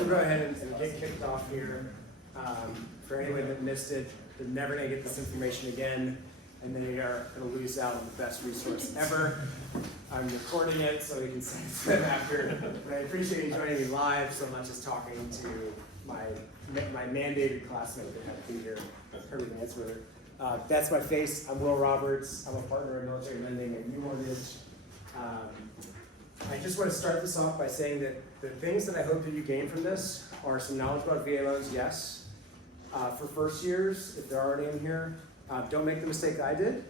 we'll go ahead and get kicked off here. For anyone that missed it, they're never going to get this information again, and they are going to lose out on the best resource ever. I'm recording it so we can send it to them after, but I appreciate you joining me live so much as talking to my mandated classmate that had to be here, Kirby Mansworth. That's my face. I'm Will Roberts. I'm a partner in military lending at UMortgage. I just want to start this off by saying that the things that I hope that you gain from this are some knowledge about VA loans, yes. For first years, if there are any in here, don't make the mistake I did.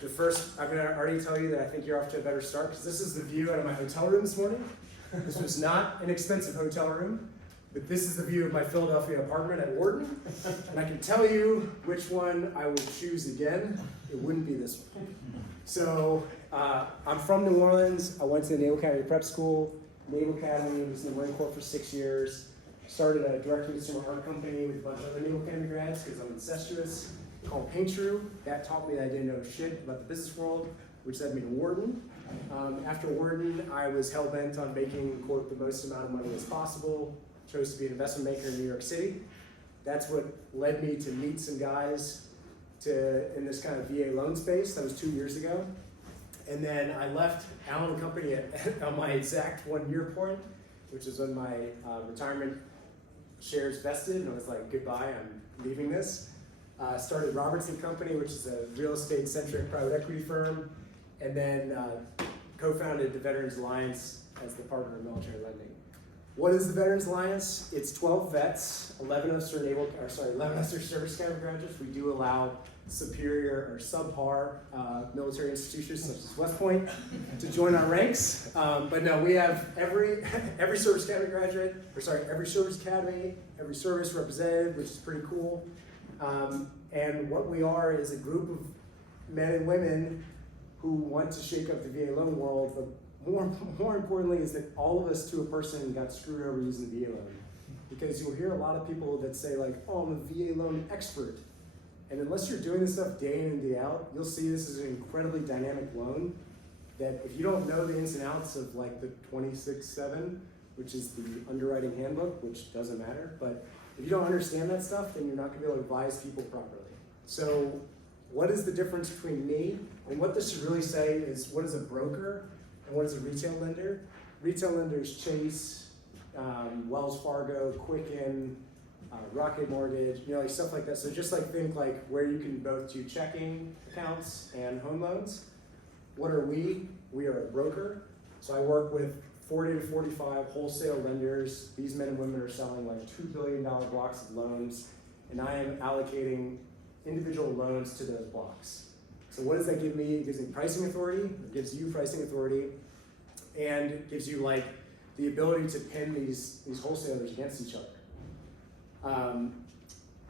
I'm going to already tell you that I think you're off to a better start because this is the view out of my hotel room this morning. This was not an expensive hotel room, but this is the view of my Philadelphia apartment at Wharton. And I can tell you which one I would choose again. It wouldn't be this one. So I'm from New Orleans. I went to the Naval Academy Prep School, Naval Academy, was in the Marine Corps for 6 years. Started a direct-to-consumer art company with a bunch of other Naval Academy grads because I'm incestuous, called Paint True. That taught me that I didn't know shit about the business world, which led me to Wharton. After Wharton, I was hell-bent on making, quote, the most amount of money as possible. Chose to be an investment banker in New York City. That's what led me to meet some guys in this kind of VA loan space. That was 2 years ago. And then I left Allen Company on my exact 1 year point, which is when my retirement shares vested, and I was like, goodbye, I'm leaving this. Started Robertson Company, which is a real estate-centric private equity firm, and then co-founded the Veterans Alliance as the partner of military lending. What is the Veterans Alliance? It's 12 vets, 11 of us are Service Academy graduates. We do allow superior or subpar military institutions such as West Point to join our ranks. But no, we have every Service Academy graduate, every Service Academy, every service represented, which is pretty cool. And what we are is a group of men and women who want to shake up the VA loan world, but more importantly is that all of us to a person got screwed over using the VA loan. Because you'll hear a lot of people that say like, oh, I'm a VA loan expert. And unless you're doing this stuff day in and day out, you'll see this is an incredibly dynamic loan that if you don't know the ins and outs of like the 26.7, which is the underwriting handbook, which doesn't matter, but if you don't understand that stuff, then you're not gonna be able to advise people properly. So what is the difference between me, and what this should really say is what is a broker and what is a retail lender? Retail lenders Chase, Wells Fargo, Quicken, Rocket Mortgage, like stuff like that. So just like think like where you can both do checking accounts and home loans. What are we? We are a broker. So I work with 40 to 45 wholesale lenders. These men and women are selling like $2 billion blocks of loans, and I am allocating individual loans to those blocks. So what does that give me? It gives me pricing authority, it gives you pricing authority, and it gives you like the ability to pin these wholesalers against each other.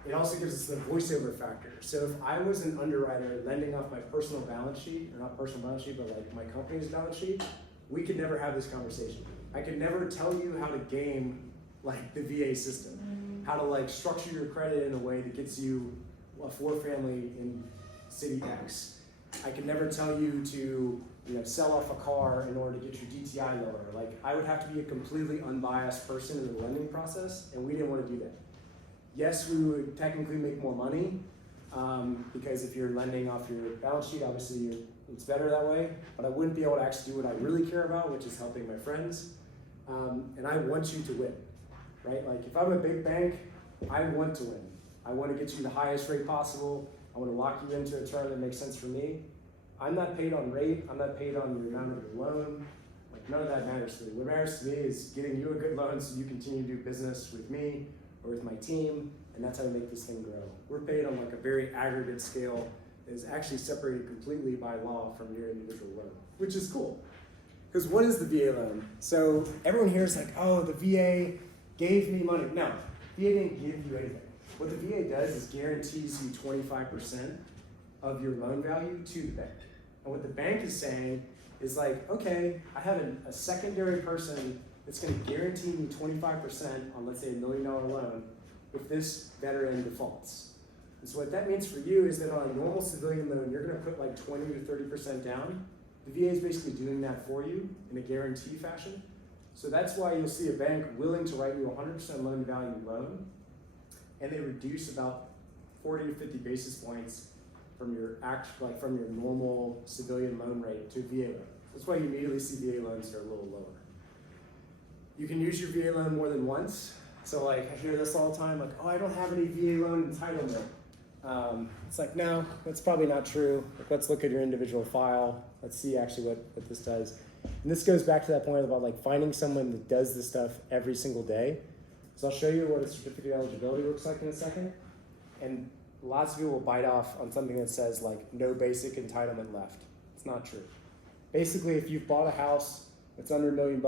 It also gives us the voiceover factor. So if I was an underwriter lending off my personal balance sheet, or not personal balance sheet, but like my company's balance sheet, we could never have this conversation. I could never tell you how to game like the VA system, how to like structure your credit in a way that gets you a 4-family in city X. I could never tell you to sell off a car in order to get your DTI lower. Like I would have to be a completely unbiased person in the lending process, and we didn't want to do that. Yes, we would technically make more money because if you're lending off your balance sheet, obviously it's better that way, but I wouldn't be able to actually do what I really care about, which is helping my friends. And I want you to win, right? Like if I'm a big bank, I want to win. I want to get you the highest rate possible. I want to lock you into a term that makes sense for me. I'm not paid on rate. I'm not paid on the amount of your loan. Like none of that matters to me. What matters to me is getting you a good loan so you continue to do business with me or with my team, and that's how we make this thing grow. We're paid on like a very aggregate scale that is actually separated completely by law from your individual loan, which is cool. Because what is the VA loan? So everyone here is like, oh, the VA gave me money. No, VA didn't give you anything. What the VA does is guarantees you 25% of your loan value to the bank. And what the bank is saying is like, okay, I have a secondary person that's gonna guarantee me 25% on, let's say, $1 million loan if this veteran defaults. And so what that means for you is that on a normal civilian loan, you're gonna put like 20 to 30% down. The VA is basically doing that for you in a guarantee fashion. So that's why you'll see a bank willing to write you a 100% loan value loan, and they reduce about 40 to 50 basis points from your from your normal civilian loan rate to a VA loan. That's why you immediately see VA loans that are a little lower. You can use your VA loan more than once. So like I hear this all the time, like, oh, I don't have any VA loan entitlement. It's like, no, that's probably not true. Like, let's look at your individual file. Let's see actually what this does. And this goes back to that point about like finding someone that does this stuff every single day. So I'll show you what a certificate of eligibility looks like in a second. And lots of people will bite off on something that says like no basic entitlement left. It's not true. Basically, if you've bought a house that's under $1 million,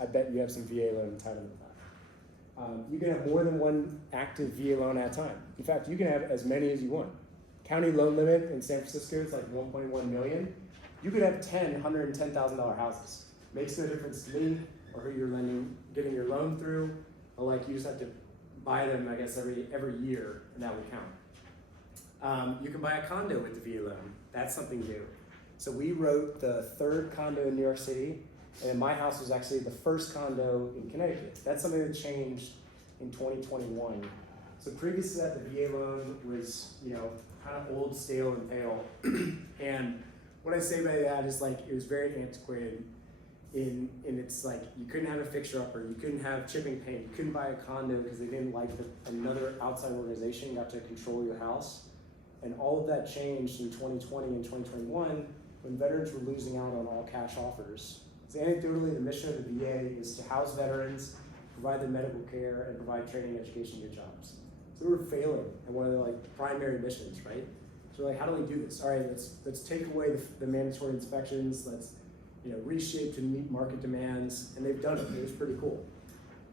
I bet you have some VA loan entitlement left. You can have more than one active VA loan at a time. In fact, you can have as many as you want. County loan limit in San Francisco is like 1.1 million. You could have 10 $110,000 houses. Makes no difference to me or who you're getting your loan through. Or like you just have to buy them, I guess, every year, and that would count. You can buy a condo with the VA loan. That's something new. So we wrote the 3rd condo in New York City, and my house was actually the 1st condo in Connecticut. That's something that changed in 2021. So previous to that, the VA loan was, kind of old, stale, and pale. And what I say by that is like it was very antiquated. In it's like you couldn't have a fixer-upper, you couldn't have chipping paint, you couldn't buy a condo because they didn't like another outside organization got to control your house. And all of that changed in 2020 and 2021 when veterans were losing out on all cash offers. So anecdotally, the mission of the VA is to house veterans, provide them medical care, and provide training, education, and jobs. So we're failing at one of the primary missions, right? So how do we do this? All right, let's take away the mandatory inspections. Let's reshape to meet market demands, and they've done it. It was pretty cool.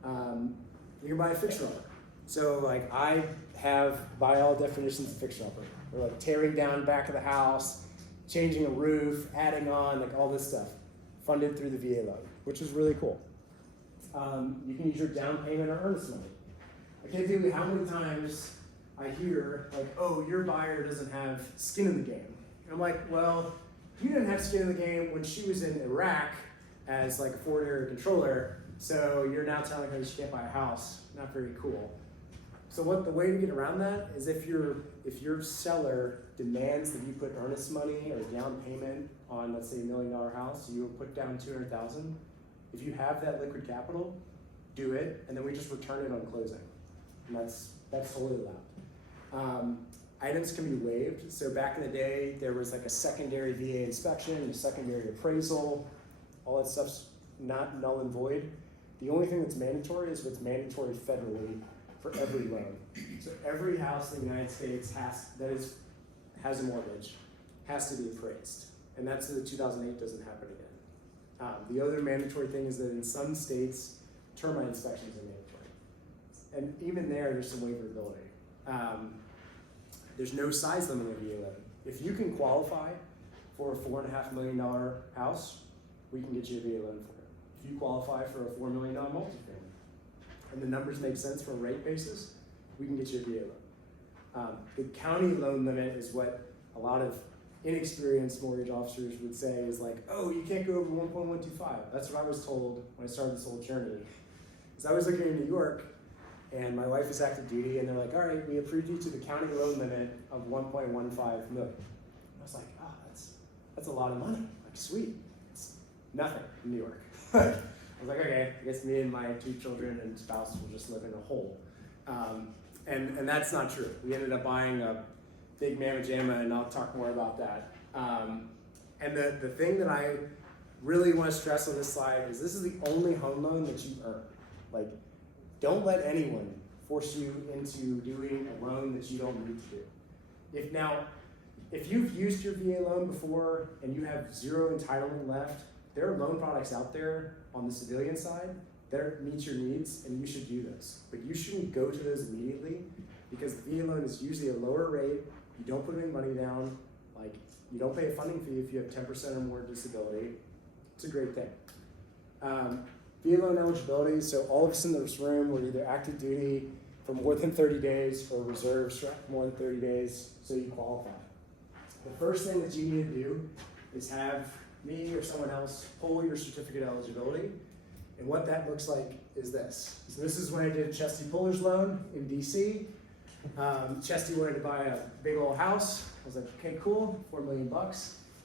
You can buy a fixer-upper. So I have, by all definitions, a fixer-upper. We're tearing down back of the house, changing a roof, adding on, all this stuff, funded through the VA loan, which is really cool. You can use your down payment or earnest money. I can't tell you how many times I hear oh, your buyer doesn't have skin in the game. And I'm like, well, you didn't have skin in the game when she was in Iraq as a foreign area controller, so you're now telling her she can't buy a house. Not very cool. So the way to get around that is if your seller demands that you put earnest money or down payment on, let's say, $1 million house, you will put down $200,000. If you have that liquid capital, do it, and then we just return it on closing. And that's totally allowed. Items can be waived. So back in the day, there was a secondary VA inspection, a secondary appraisal. All that stuff's not null and void. The only thing that's mandatory is what's mandatory federally for every loan. So every house in the United States has a mortgage has to be appraised. And that's so that 2008 doesn't happen again. The other mandatory thing is that in some states, termite inspections are mandatory. And even there's some waiverability. There's no size limit in the VA loan. If you can qualify for a $4.5 million house, we can get you a VA loan for it. If you qualify for a $4 million multifamily, and the numbers make sense for a rate basis, we can get you a VA loan. The county loan limit is what a lot of inexperienced mortgage officers would say is oh, you can't go over 1.125. That's what I was told when I started this whole journey. Because I was looking in New York, and my wife is active duty, and they're like, all right, we approved you to the county loan limit of 1.15 million. I was like, oh, that's a lot of money. Sweet. It's nothing in New York. I was like, okay, I guess me and my 2 children and spouse will just live in a hole. And that's not true. We ended up buying a big mamma jamma, and I'll talk more about that. And the thing that I really want to stress on this slide is this is the only home loan that you earn. Don't let anyone force you into doing a loan that you don't need to do. If you've used your VA loan before and you have 0 entitlement left, there are loan products out there on the civilian side that meet your needs, and you should do those. But you shouldn't go to those immediately because the VA loan is usually a lower rate. You don't put any money down. You don't pay a funding fee if you have 10% or more disability. It's a great thing. VA loan eligibility, so all of us in this room were either active duty for more than 30 days or reserves for more than 30 days, so you qualify. The first thing that you need to do is have me or someone else pull your certificate of eligibility, And what that looks like is this. So this is when I did Chesty Puller's loan in DC. Chesty wanted to buy a big old house. I was like, okay, cool, $4 million.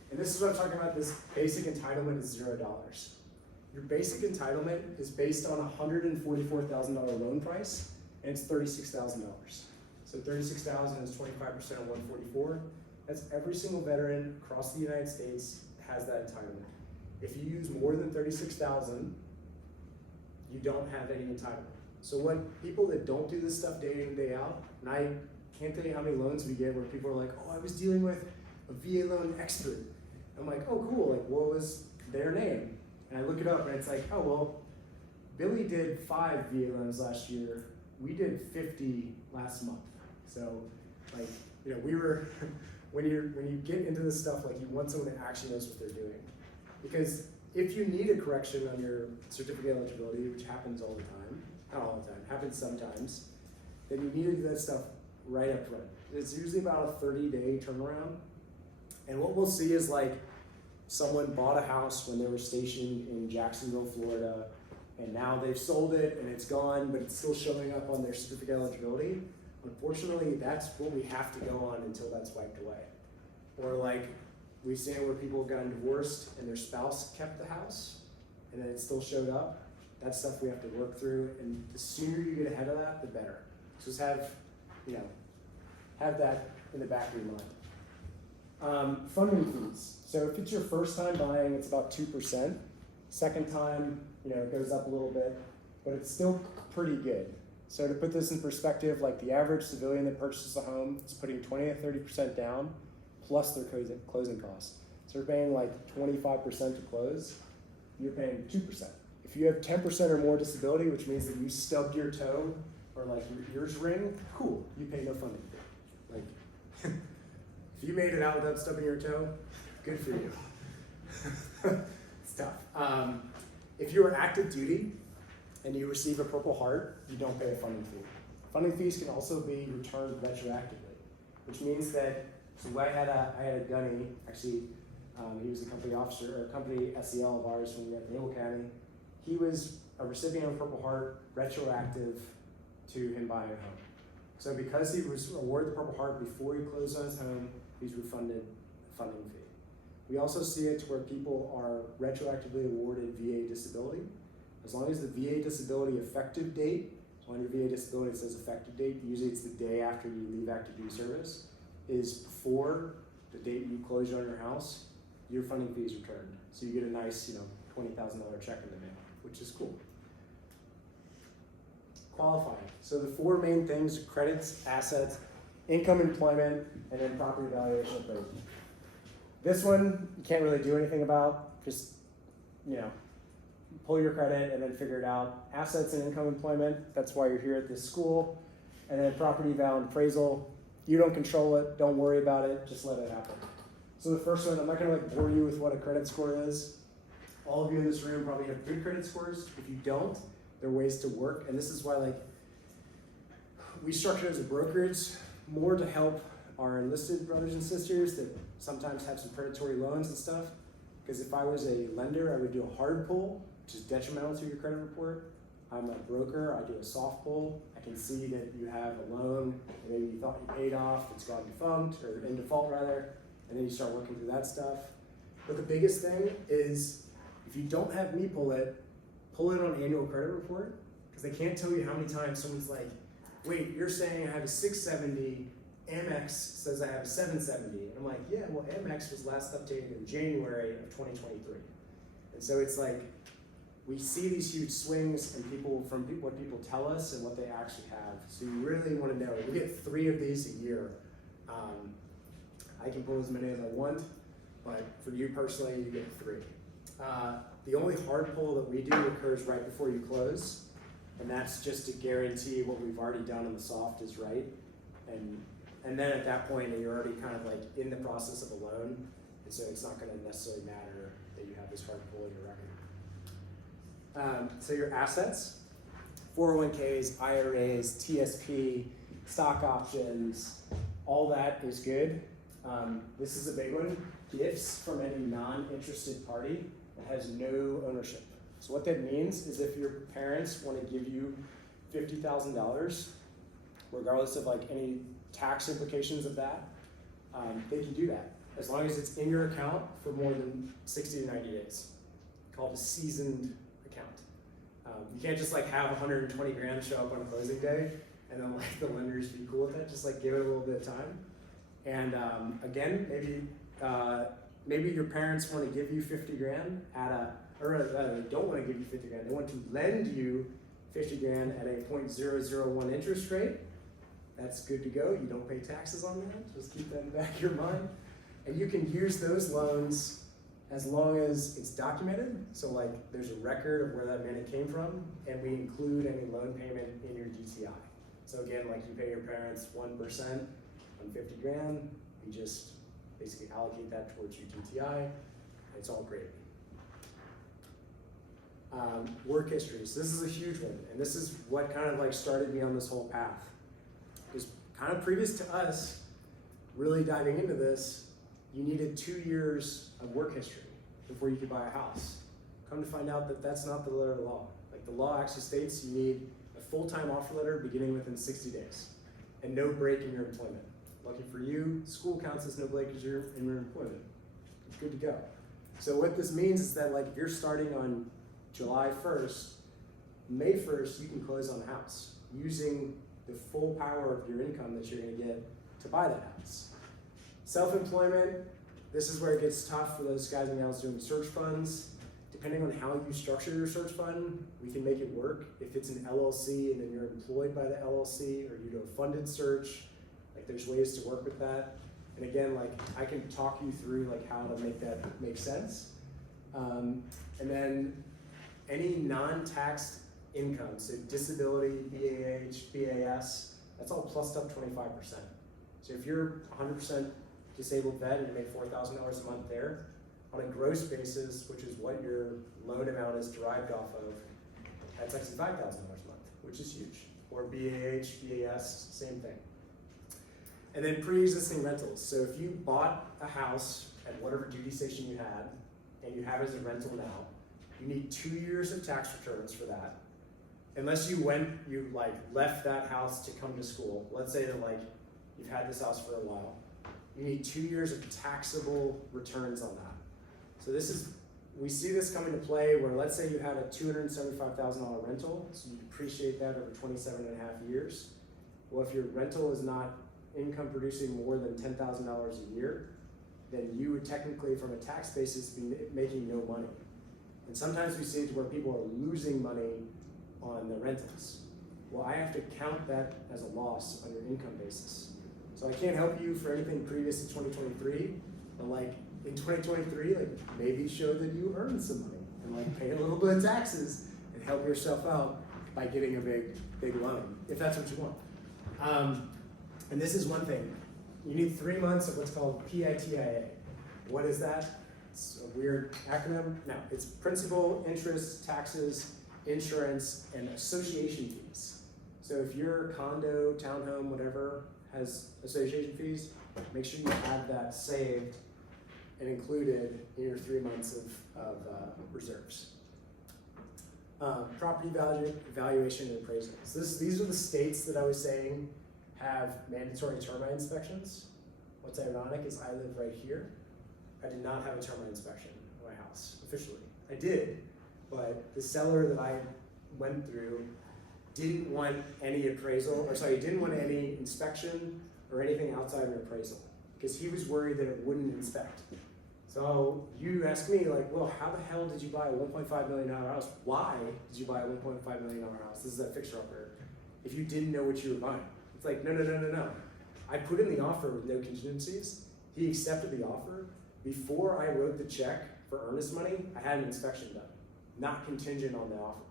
And this is what I'm talking about, this basic entitlement is $0. Your basic entitlement is based on a $144,000 loan price, and it's $36,000. So $36,000 is 25% of 144. That's every single veteran across the United States has that entitlement. If you use more than $36,000, you don't have any entitlement. So when people that don't do this stuff day in and day out, and I can't tell you how many loans we get where people are like, oh, I was dealing with a VA loan expert. I'm like, oh, cool, like what was their name? And I look it up and it's like, oh, well, Billy did 5 VA loans last year. We did 50 last month. So like, you know, we were, when you get into this stuff, like you want someone that actually knows what they're doing. Because if you need a correction on your certificate of eligibility, which happens all the time, not all the time, happens sometimes, then you need to do that stuff right up front. It's usually about a 30-day turnaround. And what we'll see is like someone bought a house when they were stationed in Jacksonville, Florida, and now they've sold it and it's gone, but it's still showing up on their certificate of eligibility. Unfortunately, that's what we have to go on until that's wiped away. Or like we've seen it where people have gotten divorced and their spouse kept the house and then it still showed up. That's stuff we have to work through, and the sooner you get ahead of that, the better. Just have that in the back of your mind. Funding fees. So if it's your first time buying, it's about 2%. Second time, it goes up a little bit, but it's still pretty good. So to put this in perspective, like the average civilian that purchases a home is putting 20 to 30% down plus their closing costs. So you're paying like 25% to close, you're paying 2%. If you have 10% or more disability, which means that you stubbed your toe or like your ears ring, cool, you pay no funding fee. Like, if you made it out without stubbing your toe, good for you. It's tough. If you are active duty and you receive a Purple Heart, you don't pay a funding fee. Funding fees can also be returned retroactively, which means that, so I had a gunny, actually, he was a company officer, or a company SEL of ours when we were at Naval Academy. He was a recipient of Purple Heart, retroactive to him buying a home. So because he was awarded the Purple Heart before he closed on his home, he's refunded a funding fee. We also see it to where people are retroactively awarded VA disability. As long as the VA disability effective date, so on your VA disability it says effective date, usually it's the day after you leave active duty service, is before the date you close on your house, your funding fee is returned. So you get a nice, $20,000 check in the mail, which is cool. Qualifying. So the 4 main things: credits, assets, income, employment, and then property valuation appraisal. This one you can't really do anything about. Just pull your credit and then figure it out. Assets and income employment, that's why you're here at this school. And then property value and appraisal, you don't control it, don't worry about it, just let it happen. So the first one, I'm not gonna bore you with what a credit score is. All of you in this room probably have good credit scores. If you don't, there are ways to work. And this is why we structure as a brokerage more to help our enlisted brothers and sisters that sometimes have some predatory loans and stuff. Because if I was a lender, I would do a hard pull, which is detrimental to your credit report. I'm a broker, I do a soft pull. I can see that you have a loan that maybe you thought you paid off, it's gone defunct, or in default rather, and then you start working through that stuff. But the biggest thing is, if you don't have me pull it on annual credit report, because they can't tell you how many times someone's like, wait, you're saying I have a 670, Amex says I have a 770. And I'm like, yeah, well, Amex was last updated in January of 2023. And so it's like, we see these huge swings and what people tell us and what they actually have. So you really want to know. We get 3 of these a year. I can pull as many as I want, but for you personally, you get 3. The only hard pull that we do occurs right before you close, and that's just to guarantee what we've already done on the soft is right. And then at that point, you're already kind of like in the process of a loan, and so it's not going to necessarily matter that you have this hard pull in your record. So your assets, 401ks, IRAs, TSP, stock options, all that is good. This is a big one. Gifts from any non-interested party that has no ownership. So what that means is if your parents want to give you $50,000, regardless of like any tax implications of that, they can do that as long as it's in your account for more than 60 to 90 days. Called a seasoned account. You can't just like have 120 grand show up on closing day and then like the lenders be cool with it. Just like give it a little bit of time. And again, maybe your parents want to give you 50 grand they don't want to give you 50 grand. They want to lend you 50 grand at a 0.001 interest rate. That's good to go. You don't pay taxes on that. Just keep that in the back of your mind. And you can use those loans as long as it's documented. So like there's a record of where that money came from, and we include any loan payment in your DTI. So again, like you pay your parents 1% on 50 grand, you just basically allocate that towards your DTI, and it's all great. Work history. So this is a huge one, and this is what kind of like started me on this whole path. Because kind of previous to us really diving into this, you needed 2 years of work history before you could buy a house. Come to find out that that's not the letter of the law. Like the law actually states you need a full-time offer letter beginning within 60 days and no break in your employment. Lucky for you, school counts as no break because you're in your employment. It's good to go. So what this means is that like if you're starting on July 1st, May 1st, you can close on a house using the full power of your income that you're gonna get to buy that house. Self-employment, this is where it gets tough for those guys and gals doing search funds. Depending on how you structure your search fund, we can make it work. If it's an LLC and then you're employed by the LLC, or you do a funded search, like there's ways to work with that. And again, like I can talk you through like how to make that make sense. And then any non-taxed income, so disability, BAH, BAS, that's all plussed up 25%. So if you're 100% disabled vet and you make $4,000 a month there, on a gross basis, which is what your loan amount is derived off of, that's actually $5,000 a month, which is huge. Or BAH, BAS, same thing. And then pre-existing rentals. So if you bought a house at whatever duty station you had, and you have it as a rental now, you need 2 years of tax returns for that. Unless you left that house to come to school. Let's say that like you've had this house for a while. You need 2 years of taxable returns on that. So we see this come into play where let's say you had a $275,000 rental, so you depreciate that over 27 and a half years. Well, if your rental is not income producing more than $10,000 a year, then you would technically, from a tax basis, be making no money. And sometimes we see it where people are losing money on the rentals. Well, I have to count that as a loss on your income basis. So I can't help you for anything previous to 2023, but like in 2023, like maybe show that you earned some money and like pay a little bit of taxes and help yourself out by getting a big loan, if that's what you want. And this is one thing. You need 3 months of what's called PITIA. What is that? It's a weird acronym. No, it's principal, interest, taxes, insurance, and association fees. So if your condo, townhome, whatever has association fees, make sure you have that saved and included in your 3 months of reserves. Property valuation and appraisal. So these are the states that I was saying have mandatory termite inspections. What's ironic is I live right here. I did not have a termite inspection in my house, officially. I did, but the seller that I went through didn't want any appraisal, didn't want any inspection or anything outside of an appraisal, because he was worried that it wouldn't inspect. So you ask me, like, well, how the hell did you buy a $1.5 million house? Why did you buy a $1.5 million house? This is a fixer-upper. If you didn't know what you were buying. It's like, no. I put in the offer with no contingencies. He accepted the offer. Before I wrote the check for earnest money, I had an inspection done, not contingent on the offer.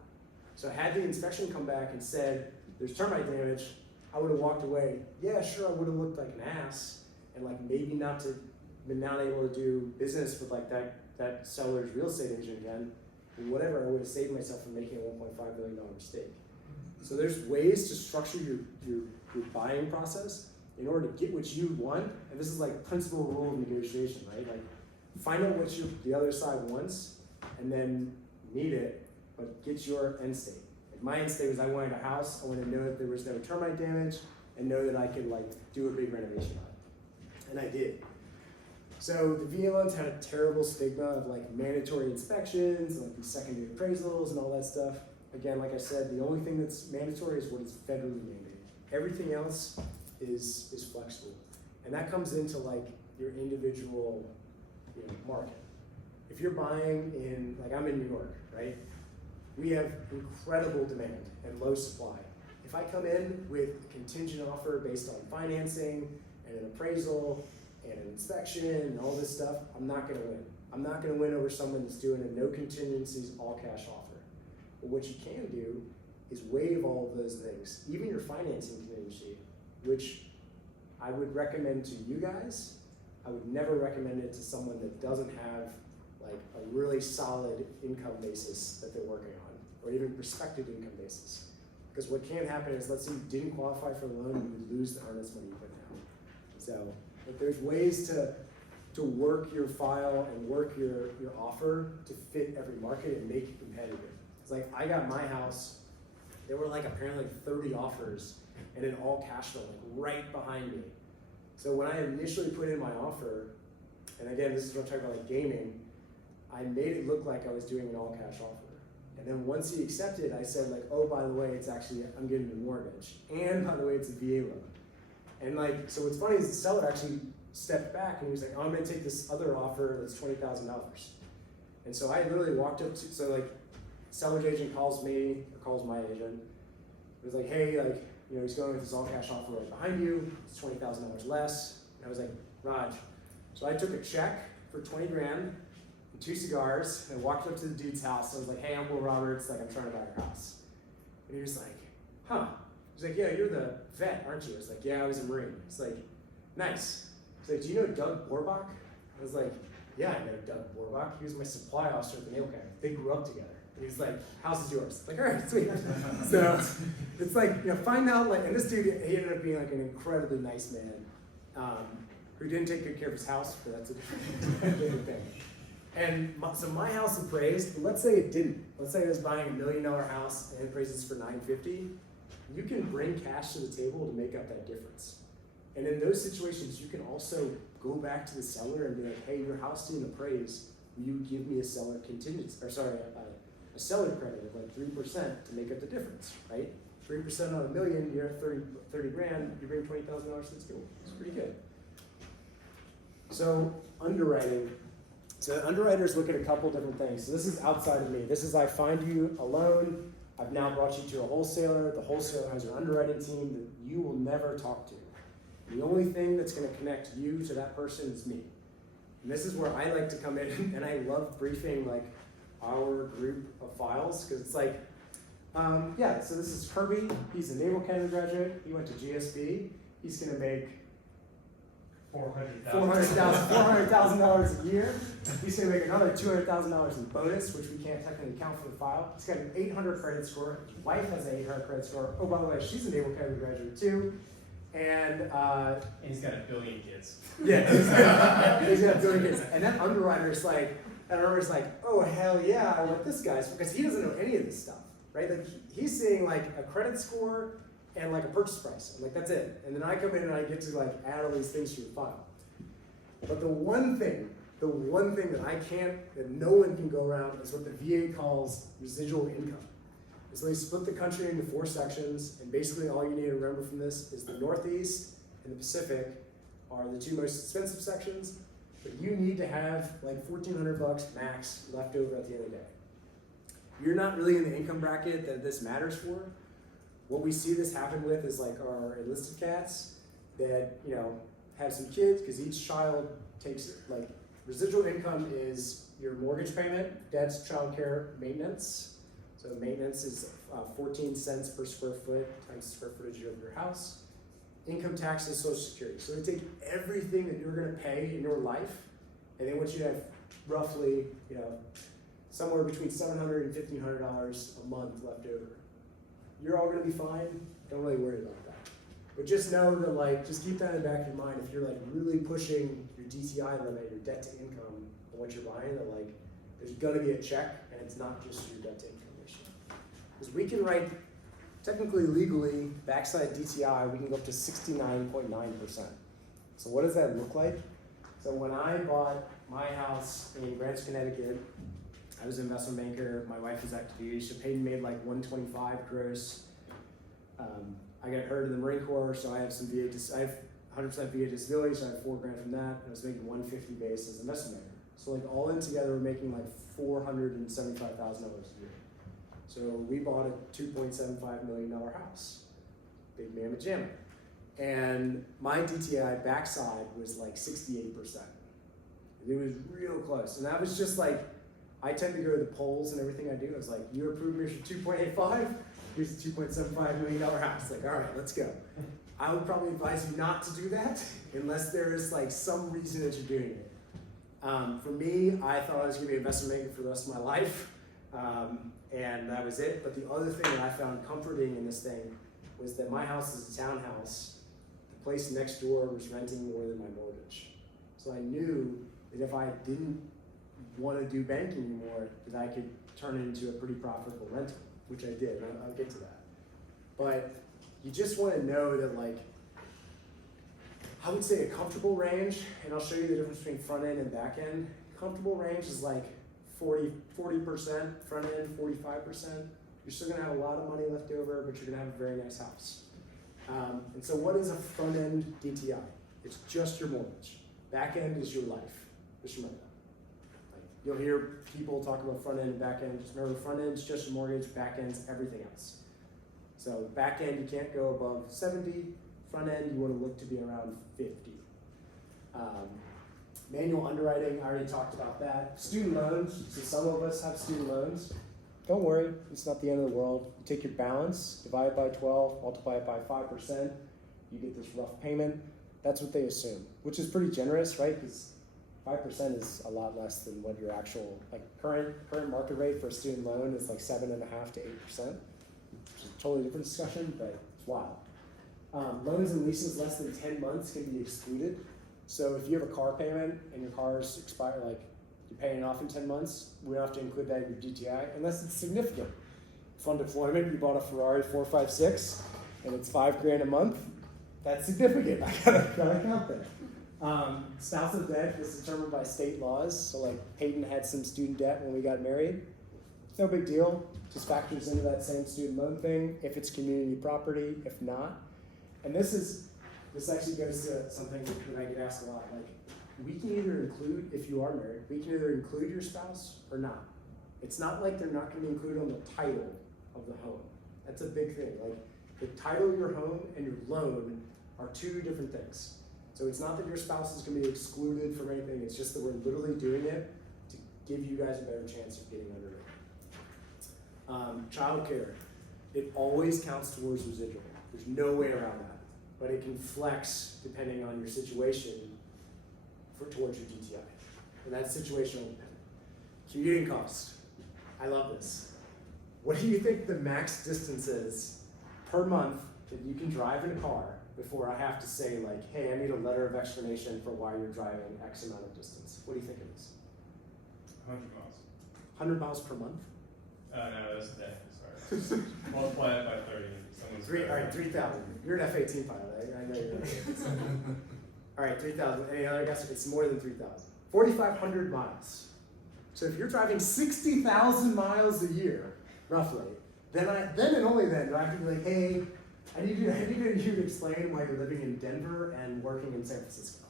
So had the inspection come back and said, there's termite damage, I would have walked away. Yeah, sure, I would have looked like an ass and like maybe been not able to do business with like that seller's real estate agent again, and whatever, I would have saved myself from making a $1.5 million mistake. So there's ways to structure your buying process in order to get what you want, and this is like principal rule of negotiation, right? Like find out what the other side wants, and then meet it, but get your end state. Like my end state was I wanted a house, I wanted to know that there was no termite damage, and know that I could like do a big renovation on it. And I did. So the VA loans had a terrible stigma of like mandatory inspections, like these secondary appraisals and all that stuff. Again, like I said, the only thing that's mandatory is what is federally mandated. Everything else is flexible. And that comes into like your individual market. If you're buying in, like I'm in New York, right? We have incredible demand and low supply. If I come in with a contingent offer based on financing and an appraisal and an inspection and all this stuff, I'm not gonna win. I'm not gonna win over someone that's doing a no contingencies, all cash offer. But what you can do is waive all of those things, even your financing contingency, which I would recommend to you guys. I would never recommend it to someone that doesn't have like a really solid income basis that they're working on, or even prospective income basis. Because what can happen is, let's say you didn't qualify for a loan, you would lose the earnest money you put down. So, but there's ways to work your file and work your offer to fit every market and make it competitive. It's like, I got my house, there were like apparently 30 offers and an all cash loan, like right behind me. So when I initially put in my offer, and again, this is what I'm talking about like gaming, I made it look like I was doing an all cash offer. And then once he accepted, I said like, oh, by the way, it's actually, I'm getting a mortgage. And by the way, it's a VA loan. And like, so what's funny is the seller actually stepped back and he was like, oh, I'm gonna take this other offer that's $20,000. And so I literally walked up to, so like, seller's agent calls me, or calls my agent. It was like, hey, like, he's going with this all cash offer right behind you, it's $20,000 less. And I was like, Raj. So I took a check for 20 grand and 2 cigars and walked up to the dude's house. I was like, hey, I'm Will Roberts, like I'm trying to buy your house. And he was like, huh. He's like, yeah, you're the vet, aren't you? I was like, yeah, I was a Marine. He's like, nice. He's like, do you know Doug Borbach? I was like, yeah, I know Doug Borbach. He was my supply officer at the nail counter. They grew up together. And he's like, house is yours. Like, all right, sweet. So it's like, find out, like, and this dude, he ended up being like an incredibly nice man who didn't take good care of his house, but that's a different thing. And so my house appraised, let's say it didn't. Let's say I was buying $1 million house and it appraises for $950. You can bring cash to the table to make up that difference. And in those situations, you can also go back to the seller and be like, hey, your house didn't appraise. Will you give me a seller contingency, or sorry, a seller credit of like 3% to make up the difference, right? 3% on $1 million, you're at 30 grand, you bring $20,000 to the table. It's pretty good. So underwriting. So underwriters look at a couple different things. So this is outside of me. This is I find you a loan. I've now brought you to a wholesaler. The wholesaler has an underwriting team that you will never talk to. The only thing that's going to connect you to that person is me. And this is where I like to come in, and I love briefing like our group of files, because it's like, yeah, so this is Kirby. He's a Naval Academy graduate. He went to GSB. He's going to make $400,000 a year. He's going to make another $200,000 in bonus, which we can't technically count for the file. He's got an 800 credit score. His wife has an 800 credit score. Oh, by the way, she's a Naval Academy graduate too. And he's got 1 billion kids. Yeah, he's got 1 billion kids. And that underwriter's like, oh hell yeah, I want this guy's, because he doesn't know any of this stuff, right? Like he's seeing like a credit score and like a purchase price, and like that's it. And then I come in and I get to like add all these things to your file. But the one thing that no one can go around is what the VA calls residual income. So they split the country into 4 sections, and basically all you need to remember from this is the Northeast and the Pacific are the 2 most expensive sections, but you need to have like $1,400 max left over at the end of the day. You're not really in the income bracket that this matters for. What we see this happen with is like our enlisted cats that, have some kids, because each child takes, like, residual income is your mortgage payment, debts, childcare, maintenance. So maintenance is 14 cents per square foot times the square footage of your house. Income taxes, Social Security. So they take everything that you're going to pay in your life, and they want you to have roughly, somewhere between $700 and $1,500 a month left over. You're all going to be fine. Don't really worry about that. But just know that, like, just keep that in the back of your mind. If you're like really pushing your DTI limit, your debt to income, on what you're buying, that like there's going to be a check, and it's not just your debt to income ratio. is we can write, technically legally, backside DTI, we can go up to 69.9%. So what does that look like? So when I bought my house in Grants, Connecticut, I was an investment banker, my wife was active duty, so Peyton made like 125 gross. I got hurt in the Marine Corps, so I have some I have 100% VA disability, so I have $4,000 from that. I was making 150 base as an investment banker. So like all in together, we're making like $475,000 a year. So we bought a $2.75 million house, big mamma jamma. And my DTI backside was like 68%. It was real close. And that was just like, I tend to go to the polls and everything I do. I was like, you approve me for 2.85? Here's a $2.75 million house. Like, all right, let's go. I would probably advise you not to do that unless there is like some reason that you're doing it. For me, I thought I was gonna be an investment banker for the rest of my life. And that was it. But the other thing that I found comforting in this thing was that my house is a townhouse. The place next door was renting more than my mortgage. So I knew that if I didn't want to do banking anymore, that I could turn it into a pretty profitable rental, which I did. I'll get to that. But you just want to know that, like, I would say a comfortable range, and I'll show you the difference between front end and back end. Comfortable range is like 40% front end, 45%. You're still gonna have a lot of money left over, but you're gonna have a very nice house. And so what is a front end DTI? It's just your mortgage. Back end is your life. Just remember that. Like, you'll hear people talk about front end and back end. Just remember, front end's just your mortgage, back end's everything else. So back end, you can't go above 70. Front end, you wanna look to be around 50. Manual underwriting, I already talked about that. Student loans, so some of us have student loans. Don't worry, it's not the end of the world. You take your balance, divide it by 12, multiply it by 5%, you get this rough payment. That's what they assume, which is pretty generous, right? Because 5% is a lot less than what your actual, like current market rate for a student loan is like 7.5% to 8%, which is a totally different discussion, but it's wild. Loans and leases less than 10 months can be excluded. So if you have a car payment and your car's expire, like you're paying it off in 10 months, we don't have to include that in your DTI unless it's significant. Fund deployment, you bought a Ferrari 456 and it's $5,000 a month, that's significant. I gotta count that. Spousal debt is determined by state laws. So like Peyton had some student debt when we got married. No big deal, just factors into that same student loan thing if it's community property, if not. And this actually goes to something that I get asked a lot. Like, we can either include, if you are married, we can either include your spouse or not. It's not like they're not gonna be included on the title of the home. That's a big thing. Like, the title of your home and your loan are two different things. So it's not that your spouse is gonna be excluded from anything, it's just that we're literally doing it to give you guys a better chance of getting under it. Childcare, it always counts towards residual. There's no way around that. But it can flex depending on your situation towards your DTI. And that's situational dependent. Commuting cost. I love this. What do you think the max distance is per month that you can drive in a car before I have to say, like, hey, I need a letter of explanation for why you're driving X amount of distance? What do you think it is? 100 miles. 100 miles per month? No, that's a day, sorry. Multiply it by 30. All right, 3,000. You're an F-18 pilot, I know you're an All right, 3,000. Any other guess? It's more than 3,000. 4,500 miles. So if you're driving 60,000 miles a year, roughly, then and only then do I have to be like, hey, I need you to explain why you're living in Denver and working in San Francisco.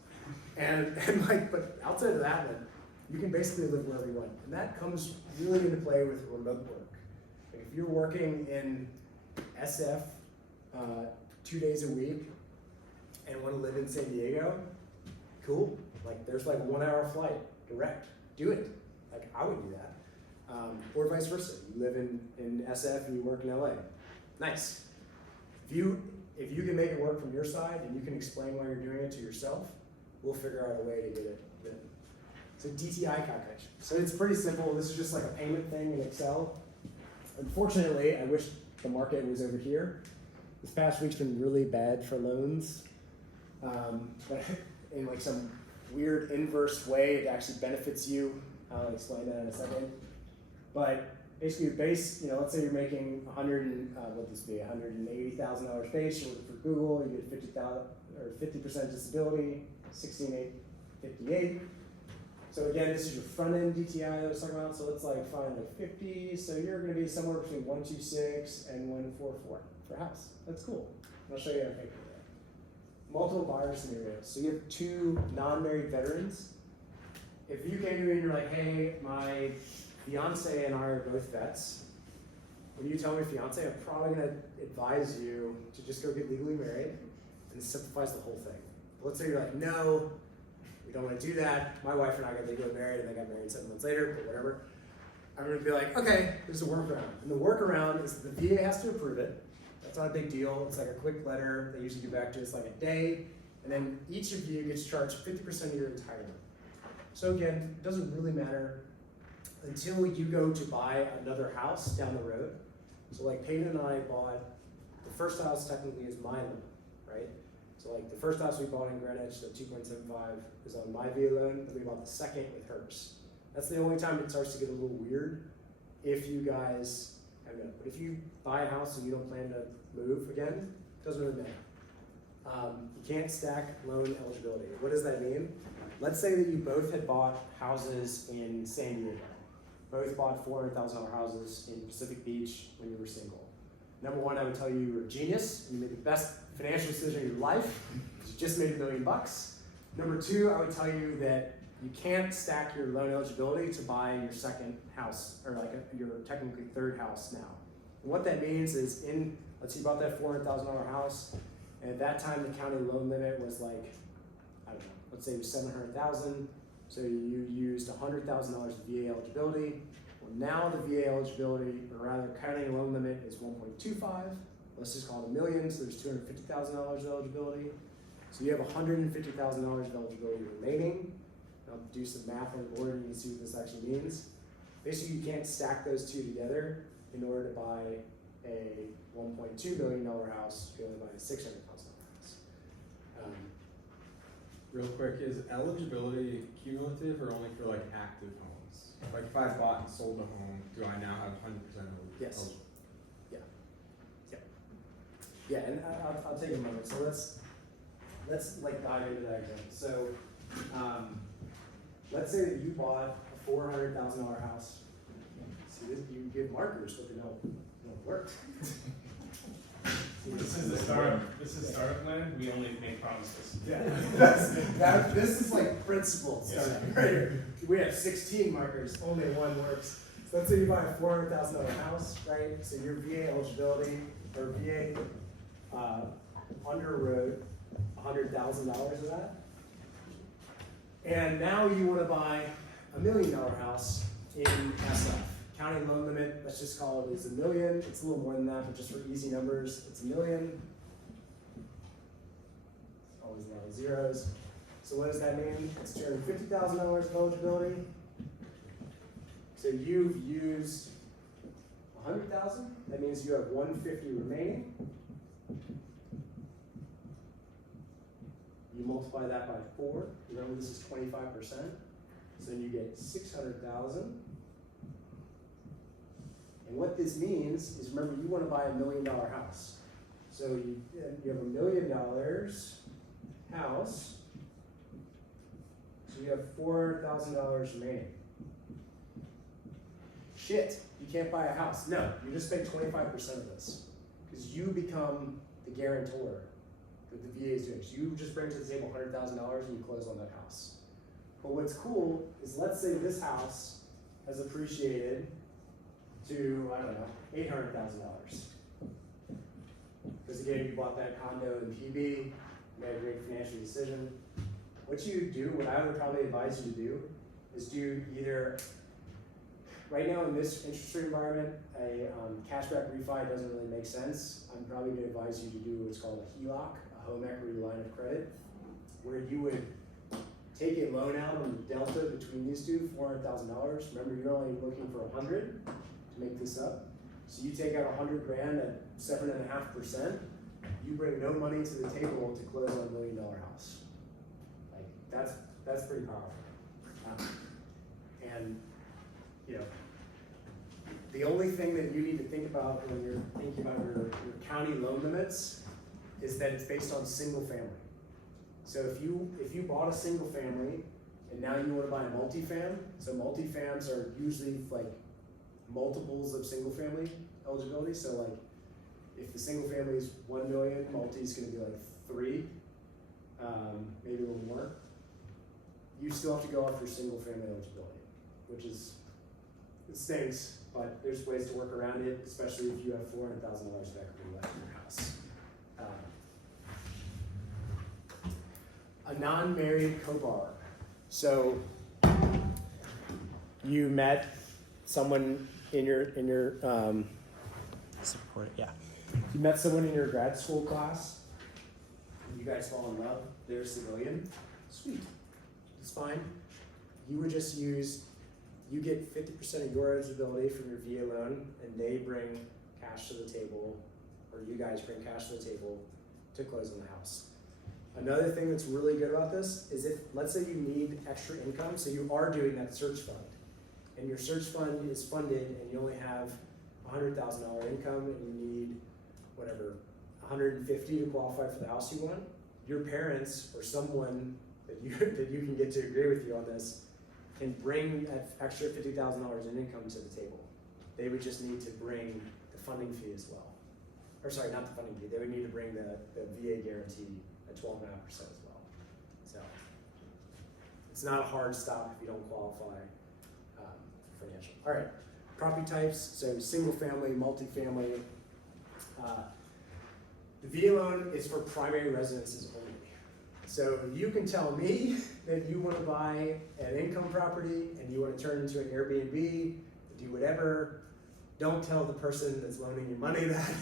And like, but outside of that one, you can basically live wherever you want. And that comes really into play with remote work. Like if you're working in SF 2 days a week and want to live in San Diego, cool. Like there's like a 1 hour flight direct. Do it. Like I would do that. Or vice versa. You live in SF and you work in LA. Nice. If you can make it work from your side and you can explain why you're doing it to yourself, we'll figure out a way to get it written. So DTI calculation. So it's pretty simple. This is just like a payment thing in Excel. Unfortunately, I wish the market was over here. This past week's been really bad for loans. But in like some weird inverse way, it actually benefits you. I'll explain that in a second. But basically your base, let's say you're making $180,000 base, you're working for Google, you get 50% disability, 16,858. So again, this is your front end DTI that I was talking about, so let's like find like 50, so you're gonna be somewhere between 126 and 144 for a house. That's cool. I'll show you how to make that. Multiple buyer scenarios. So you have two non-married veterans. If you came to me and you're like, hey, my fiance and I are both vets, when you tell me fiance, I'm probably gonna advise you to just go get legally married, and it simplifies the whole thing. But let's say you're like, no, we don't want to do that. My wife and I got legally married, and they got married 7 months later, but whatever. I'm gonna be like, okay, there's a workaround. And the workaround is the VA has to approve it. That's not a big deal. It's like a quick letter. They usually get back to us like a day, and then each of you gets charged 50% of your entitlement. So again, it doesn't really matter until you go to buy another house down the road. So like Peyton and I bought, the first house technically is my loan, right? So like the first house we bought in Greenwich, the 2.75 is on my VA loan, and we bought the second with hers. That's the only time it starts to get a little weird if you guys have no. But if you buy a house and you don't plan to move again, it doesn't really matter. You can't stack loan eligibility. What does that mean? Let's say that you both had bought houses in San Diego. Both bought $400,000 houses in Pacific Beach when you were single. Number one, I would tell you you're a genius. You made the best financial decision of your life because you just made $1 million. Number two, I would tell you that you can't stack your loan eligibility to buy your second house, or like your technically third house now. And what that means is let's say you bought that $400,000 house, and at that time the county loan limit was like, I don't know, let's say it was $700,000. So you used $100,000 of VA eligibility. Well, now the VA eligibility, or rather county loan limit, is 1.25. Let's just call it $1 million, so there's $250,000 of eligibility. So you have $150,000 of eligibility remaining. I'll do some math on the board and you can see what this actually means. Basically, you can't stack those two together in order to buy a $1.2 million house. You can only buy a $600,000 house. Real quick, is eligibility cumulative or only for like active homes? Like if I bought and sold a home, do I now have 100% eligibility? Yes. Yeah, and I'll take a moment. So let's like dive into that again. So let's say that you bought a $400,000 house. See, you give markers, but they don't work. This is the startup plan. We only make promises. Yeah, this is like principle startup right here. We have 16 markers, only one works. So let's say you buy a $400,000 house, right? So your VA eligibility, or VA underwrote $100,000 of that. And now you want to buy a $1 million house in SF. County loan limit, let's just call it is $1 million. It's a little more than that, but just for easy numbers, it's $1 million. Always a lot of zeros. So what does that mean? It's $250,000 of eligibility. So you've used $100,000. That means you have $150 remaining. You multiply that by 4. Remember, this is 25%. So then you get $600,000. And what this means is, remember, you want to buy a $1 million house. So you have $1 million house. So you have $400,000 remaining. Shit, you can't buy a house. No, you just pay 25% of this because you become the guarantor that the VA is doing. So you just bring to the table $100,000 and you close on that house. But what's cool is, let's say this house has appreciated to, I don't know, $800,000. Because again, you bought that condo in PB, you made a great financial decision. What you do, what I would probably advise you to do, is do either, right now in this interest rate environment, a cashback refi doesn't really make sense. I'm probably going to advise you to do what's called a HELOC, a home equity line of credit, where you would take a loan out on the delta between these two, $400,000. Remember, you're only looking for $100 to make this up. So you take out $100,000 at 7.5%. You bring no money to the table to close on $1 million house. Like that's pretty powerful. And you know, The only thing that you need to think about when you're thinking about your county loan limits is that it's based on single family. So if you bought a single family and now you want to buy a multifam, so multifams are usually like multiples of single family eligibility. So like if the single family is 1 million, multi is going to be like 3, maybe a little more. You still have to go off your single family eligibility, which is, it stinks, but there's ways to work around it, especially if you have $400,000 of equity left in your house. A non-married co-borrower. So you met someone in your you met someone in your grad school class. You guys fall in love. They're a civilian. Sweet. It's fine. You would just you get 50% of your eligibility from your VA loan, and they bring cash to the table, or you guys bring cash to the table to close on the house. Another thing that's really good about this is if, let's say you need extra income, so you are doing that search fund, and your search fund is funded and you only have $100,000 income and you need, whatever, $150 to qualify for the house you want, your parents or someone that you can get to agree with you on this can bring that extra $50,000 in income to the table. They would just need to bring the funding fee as well. Or sorry, not the funding fee, they would need to bring the VA guarantee at 12.5% as well. So it's not a hard stop if you don't qualify for financial. All right, property types, so single family, multifamily. The VA loan is for primary residences only. So you can tell me that you want to buy an income property and you want to turn it into an Airbnb, do whatever. Don't tell the person that's loaning you money that,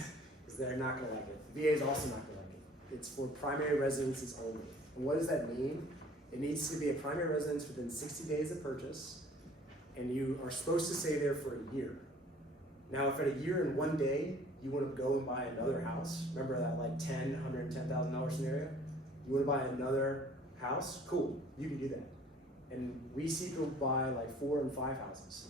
because they're not going to like it. The VA is also not going to like it. It's for primary residences only. And what does that mean? It needs to be a primary residence within 60 days of purchase, and you are supposed to stay there for a year. Now, if at a year and 1 day you want to go and buy another house, remember that like $110,000 scenario? You want to buy another house? Cool, you can do that. And we see people buy like 4 and 5 houses.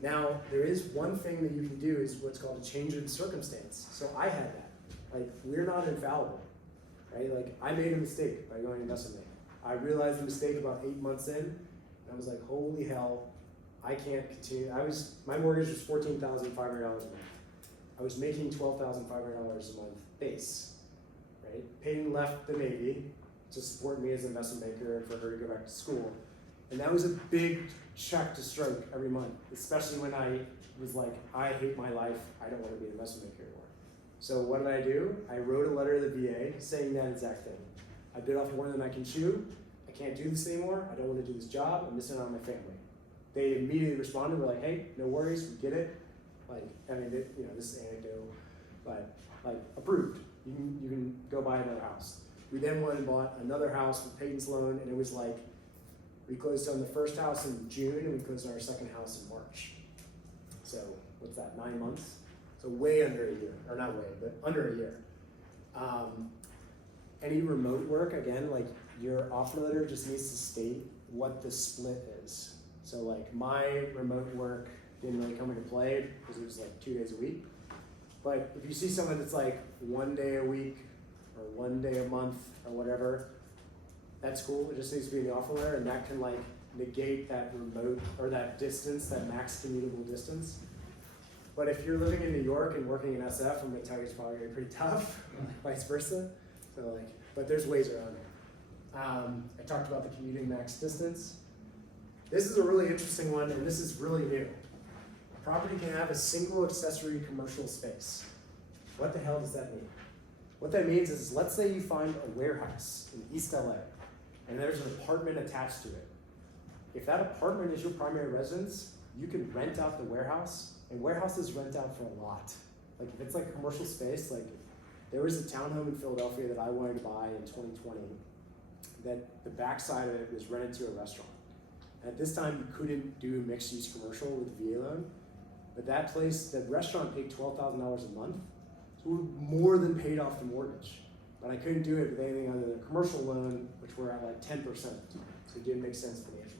Now, there is one thing that you can do is what's called a change in circumstance. So I had that. Like, we're not infallible, right? Like, I made a mistake by going investment banking. I realized the mistake about 8 months in, and I was like, holy hell, I can't continue. My mortgage was $14,500 a month. I was making $12,500 a month base, right? Paying left the Navy to support me as an investment banker and for her to go back to school. And that was a big check to stroke every month, especially when I was like, I hate my life, I don't want to be an investment banker anymore. So what did I do? I wrote a letter to the VA saying that exact thing. I bit off more than I can chew, I can't do this anymore, I don't want to do this job, I'm missing out on my family. They immediately responded, were like, hey, no worries, we get it. Like, I mean, this is anecdotal, but like, approved. You can go buy another house. We then went and bought another house with Peyton's loan, and it was like, we closed on the first house in June, and we closed on our second house in March. So, what's that, 9 months? So way under a year, or not way, but under a year. Any remote work, again, like your offer letter just needs to state what the split is. So like my remote work didn't really come into play because it was like 2 days a week. But if you see someone that's like 1 day a week or 1 day a month or whatever, that's cool. It just needs to be in the offer letter, and that can like negate that remote or that distance, that max commutable distance. But if you're living in New York and working in SF, I'm gonna tell you it's probably gonna be pretty tough, vice versa. So like, but there's ways around it. I talked about the commuting max distance. This is a really interesting one, and this is really new. A property can have a single accessory commercial space. What the hell does that mean? What that means is, let's say you find a warehouse in East LA, and there's an apartment attached to it. If that apartment is your primary residence, you can rent out the warehouse, and warehouses rent out for a lot. Like if it's like commercial space, like there was a townhome in Philadelphia that I wanted to buy in 2020 that the backside of it was rented to a restaurant. At this time, you couldn't do mixed use commercial with VA loan, but that place, that restaurant paid $12,000 a month, so we more than paid off the mortgage. But I couldn't do it with anything other than a commercial loan, which were at like 10%, so it didn't make sense financially.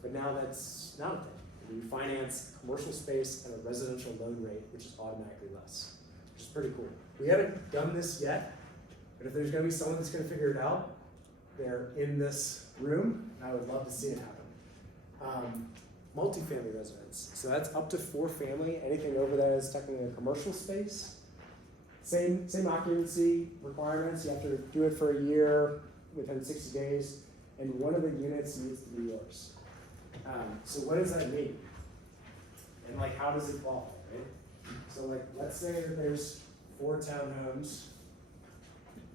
But now that's not a thing. And you finance commercial space at a residential loan rate, which is automatically less, which is pretty cool. We haven't done this yet, but if there's gonna be someone that's gonna figure it out, they're in this room, and I would love to see it happen. Multifamily residence, so that's up to 4 family. Anything over that is technically a commercial space. Same occupancy requirements. You have to do it for a year within 60 days, and one of the units needs to be yours. So what does that mean? And like, how does it qualify, right? So like, let's say that there's 4 townhomes,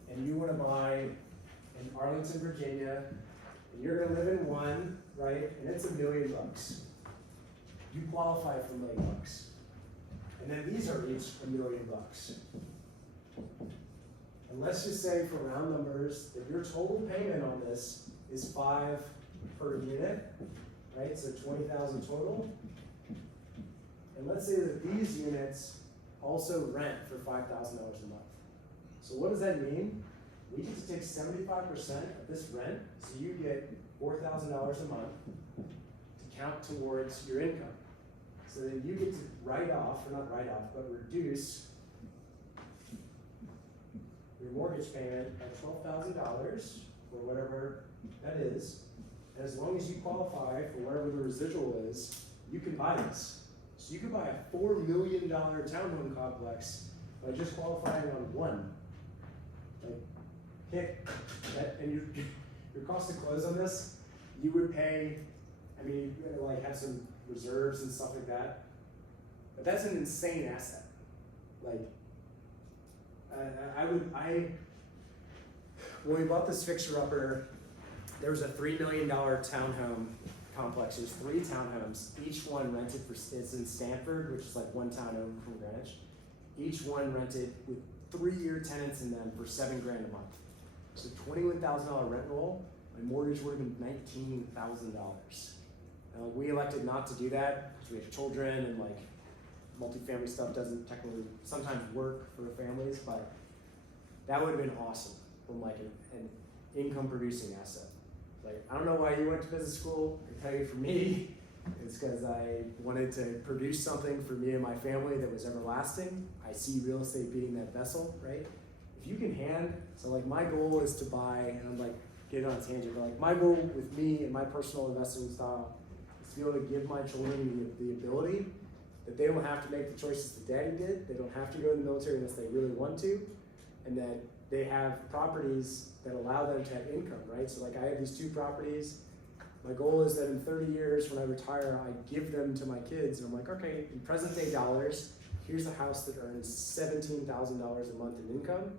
and you want to buy in Arlington, Virginia, and you're going to live in one, right? And it's $1 million. You qualify for $1 million. And then these are each $1 million. And let's just say, for round numbers, that your total payment on this is $5 per unit, right? So $20,000 total. And let's say that these units also rent for $5,000 a month. So what does that mean? We get to take 75% of this rent, so you get $4,000 a month to count towards your income. So then you get to write off, or not write off, but reduce your mortgage payment at $12,000, or whatever that is. And as long as you qualify for whatever the residual is, you can buy this. So you can buy a $4 million townhome complex by just qualifying on one. Like, and your cost to close on this, you would pay, I mean, you're gonna like have some reserves and stuff like that, but that's an insane asset. Like, when we bought this fixer-upper, there was a $3 million townhome complex. There's 3 townhomes, each one rented for, it's in Stanford, which is like one town over from Greenwich. Each one rented with 3-year tenants in them for $7,000 a month. So $21,000 rent roll, my mortgage would have been $19,000. We elected not to do that because we have children, and like multifamily stuff doesn't technically sometimes work for families, but that would have been awesome from like an income producing asset. Like, I don't know why you went to business school. I can tell you, for me, it's because I wanted to produce something for me and my family that was everlasting. I see real estate being that vessel, right? If you can so like my goal is to buy, and I'm like getting on a tangent, but like my goal with me and my personal investing style is to be able to give my children the ability that they don't have to make the choices that daddy did. They don't have to go in the military unless they really want to, and that they have properties that allow them to have income, right? So like I have these 2 properties. My goal is that in 30 years when I retire, I give them to my kids, and I'm like, okay, in present day dollars, here's a house that earns $17,000 a month in income.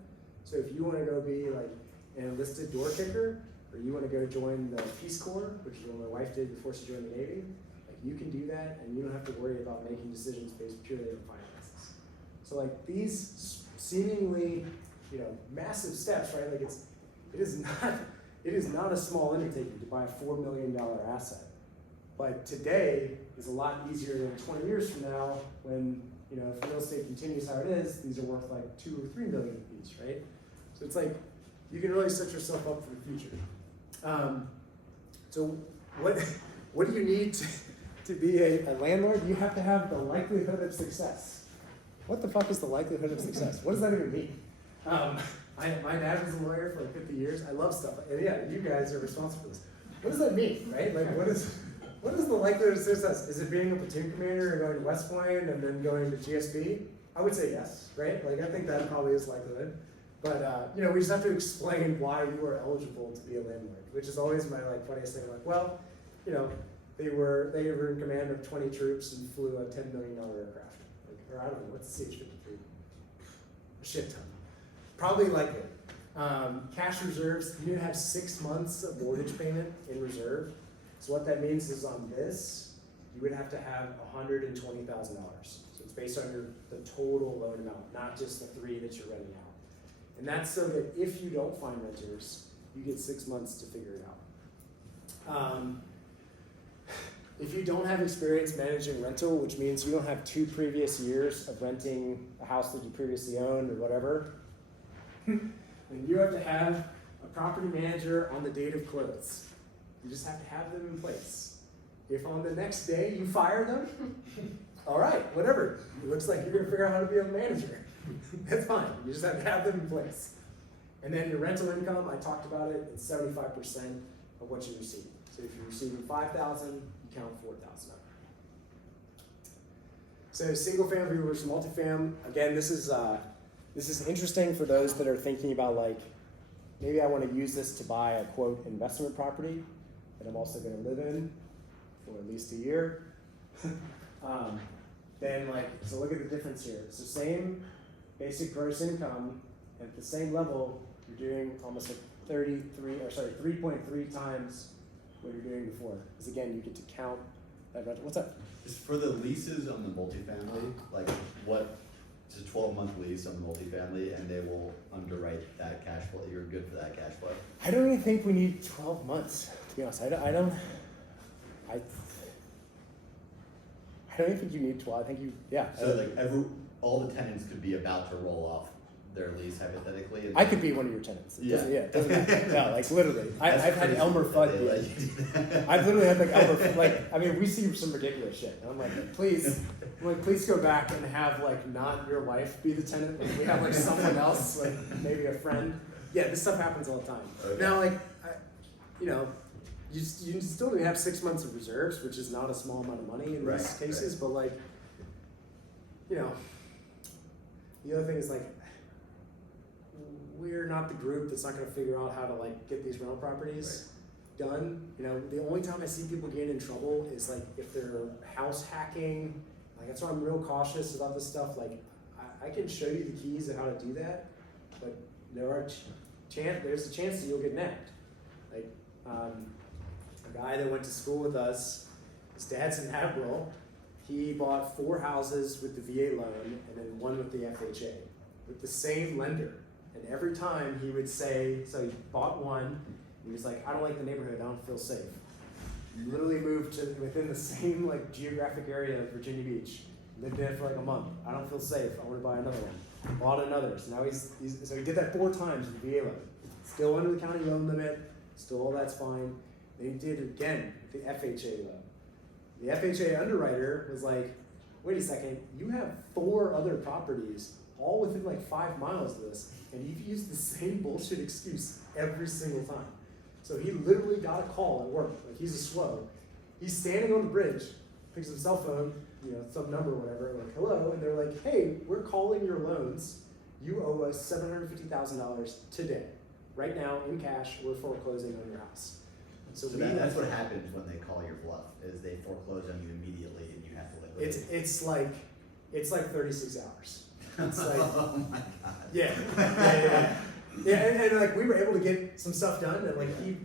So if you want to go be like an enlisted door kicker, or you want to go join the Peace Corps, which is what my wife did before she joined the Navy, like you can do that, and you don't have to worry about making decisions based purely on finances. So like these seemingly, massive steps, right? Like it is not a small undertaking to buy a $4 million asset. But today is a lot easier than 20 years from now when, if real estate continues how it is, these are worth like $2 or $3 million each, right? So it's like, you can really set yourself up for the future. So what do you need to be a landlord? You have to have the likelihood of success. What the fuck is the likelihood of success? What does that even mean? My dad was a lawyer for like 50 years. I love stuff. And yeah, you guys are responsible for this. What does that mean, right? Like, what is the likelihood of success? Is it being a platoon commander and going to West Point and then going to GSB? I would say yes, right? Like, I think that probably is likelihood. But, we just have to explain why you are eligible to be a landlord, which is always my funniest thing. Like, well, they were in command of 20 troops and flew a $10 million aircraft. Or I don't know, what's the CH-53? A shit ton. Probably like it. Cash reserves, you need to have 6 months of mortgage payment in reserve. So what that means is on this, you would have to have $120,000. So it's based on the total loan amount, not just the 3 that you're renting out. And that's so that if you don't find renters, you get 6 months to figure it out. If you don't have experience managing rental, which means you don't have 2 previous years of renting a house that you previously owned or whatever, then you have to have a property manager on the date of close. You just have to have them in place. If on the next day you fire them, all right, whatever. It looks like you're gonna figure out how to be a manager. That's fine. You just have to have them in place. And then your rental income, I talked about it, it's 75% of what you receive. So if you're receiving 5,000, you count 4,000 of it. So single family versus multifamily, again, this is interesting for those that are thinking about like, maybe I want to use this to buy a quote investment property that I'm also going to live in for at least a year. Then like, so look at the difference here. So same basic gross income, at the same level, you're doing almost like 3.3 times what you're doing before. Because again, you get to count that rental. What's up? Is for the leases on the multifamily, like what, it's a 12-month lease on the multifamily and they will underwrite that cash flow, you're good for that cash flow? I don't even think we need 12 months, to be honest. I don't even think you need 12. I think you, yeah. So like all the tenants could be about to roll off their lease hypothetically? And I could be one of your tenants. Yeah. It doesn't matter. No, like literally. I've had crazy Elmer that Fudd. they let you do that. I've literally had like Elmer Fudd, like, I mean, we see some ridiculous shit. And I'm like, please go back and have like not your wife be the tenant. Like, we have like someone else, like maybe a friend. Yeah, this stuff happens all the time. Okay. Now, like, you still have 6 months of reserves, which is not a small amount of money in Right, these cases, right. but like, the other thing is like, we're not the group that's not going to figure out how to like get these rental properties done. The only time I see people getting in trouble is like if they're house hacking. Like that's why I'm real cautious about this stuff. Like I can show you the keys of how to do that, but there's a chance that you'll get nabbed. Like a guy that went to school with us, his dad's an admiral. He bought 4 houses with the VA loan and then 1 with the FHA with the same lender. And every time he would say, so he bought one, he was like, I don't like the neighborhood, I don't feel safe. He literally moved to within the same like geographic area of Virginia Beach. Lived there for like a month. I don't feel safe, I want to buy another one. Bought another. So now so he did that 4 times with the VA loan. Still under the county loan limit, still all that's fine. Then he did it again with the FHA loan. The FHA underwriter was like, wait a second, you have 4 other properties all within like 5 miles of this, and you've used the same bullshit excuse every single time. So he literally got a call at work, like he's a SWO. He's standing on the bridge, picks up his cell phone, some number or whatever, like hello, and they're like, hey, we're calling your loans. You owe us $750,000 today. Right now, in cash, we're foreclosing on your house. So that's what happens when they call your bluff, is they foreclose on you immediately and you have to liquidate. It's like 36 hours. It's like, oh my god. Yeah, and like we were able to get some stuff done, and like he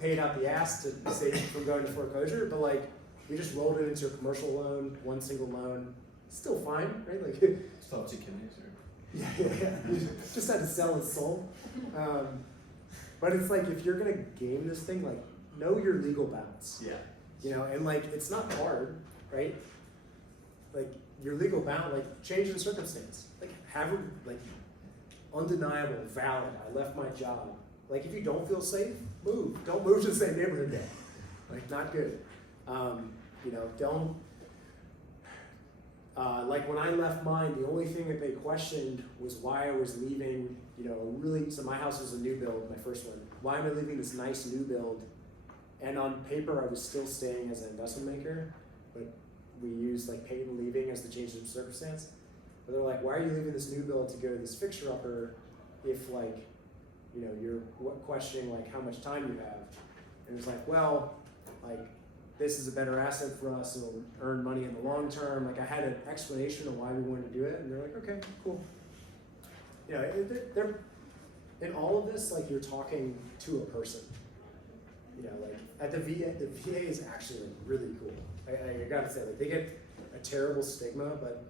paid out the ass to save from going to foreclosure, but like we just rolled it into a commercial loan, 1 single loan, still fine, right? Like Stop to connect, or yeah. Just had to sell his soul. But it's like if you're gonna game this thing, like know your legal bounds. Yeah. And like it's not hard, right? Like your legal bound, like change in circumstance. Like have a like undeniable, valid, I left my job. Like if you don't feel safe, move. Don't move to the same neighborhood again. Like not good. Don't like when I left mine, the only thing that they questioned was why I was leaving, so my house was a new build, my first one. Why am I leaving this nice new build? And on paper, I was still staying as an investment maker, but we used like paid leaving as the change in circumstance. But they're like, why are you leaving this new build to go to this fixer-upper if like, you're questioning like how much time you have? And it was like, well, like this is a better asset for us, it'll earn money in the long term. Like I had an explanation of why we wanted to do it, and they're like, okay, cool. They're in all of this, like you're talking to a person. Like at the VA is actually like really cool. I gotta say, like they get a terrible stigma, but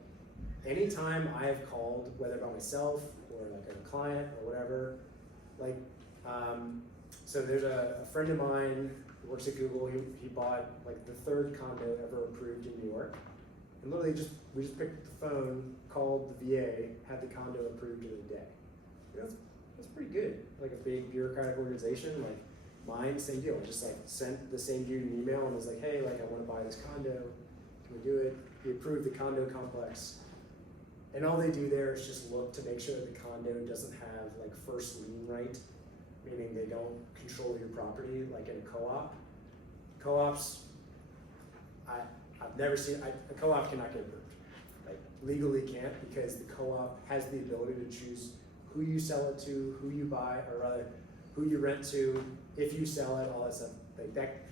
anytime I've called, whether by myself or like a client or whatever, like, so there's a friend of mine who works at Google. He bought like the 3rd condo ever approved in New York, and literally we just picked up the phone, called the VA, had the condo approved in a day. That's pretty good. Like a big bureaucratic organization, like Mine, same deal. I just like sent the same dude an email and was like, hey, like I want to buy this condo. Can we do it? He approved the condo complex. And all they do there is just look to make sure that the condo doesn't have like first lien right, meaning they don't control your property like in a co-op. Co-ops, I've never seen, a co-op cannot get approved. Like legally can't, because the co-op has the ability to choose who you sell it to, who you buy, or rather, who you rent to, if you sell it, all that stuff. Like that,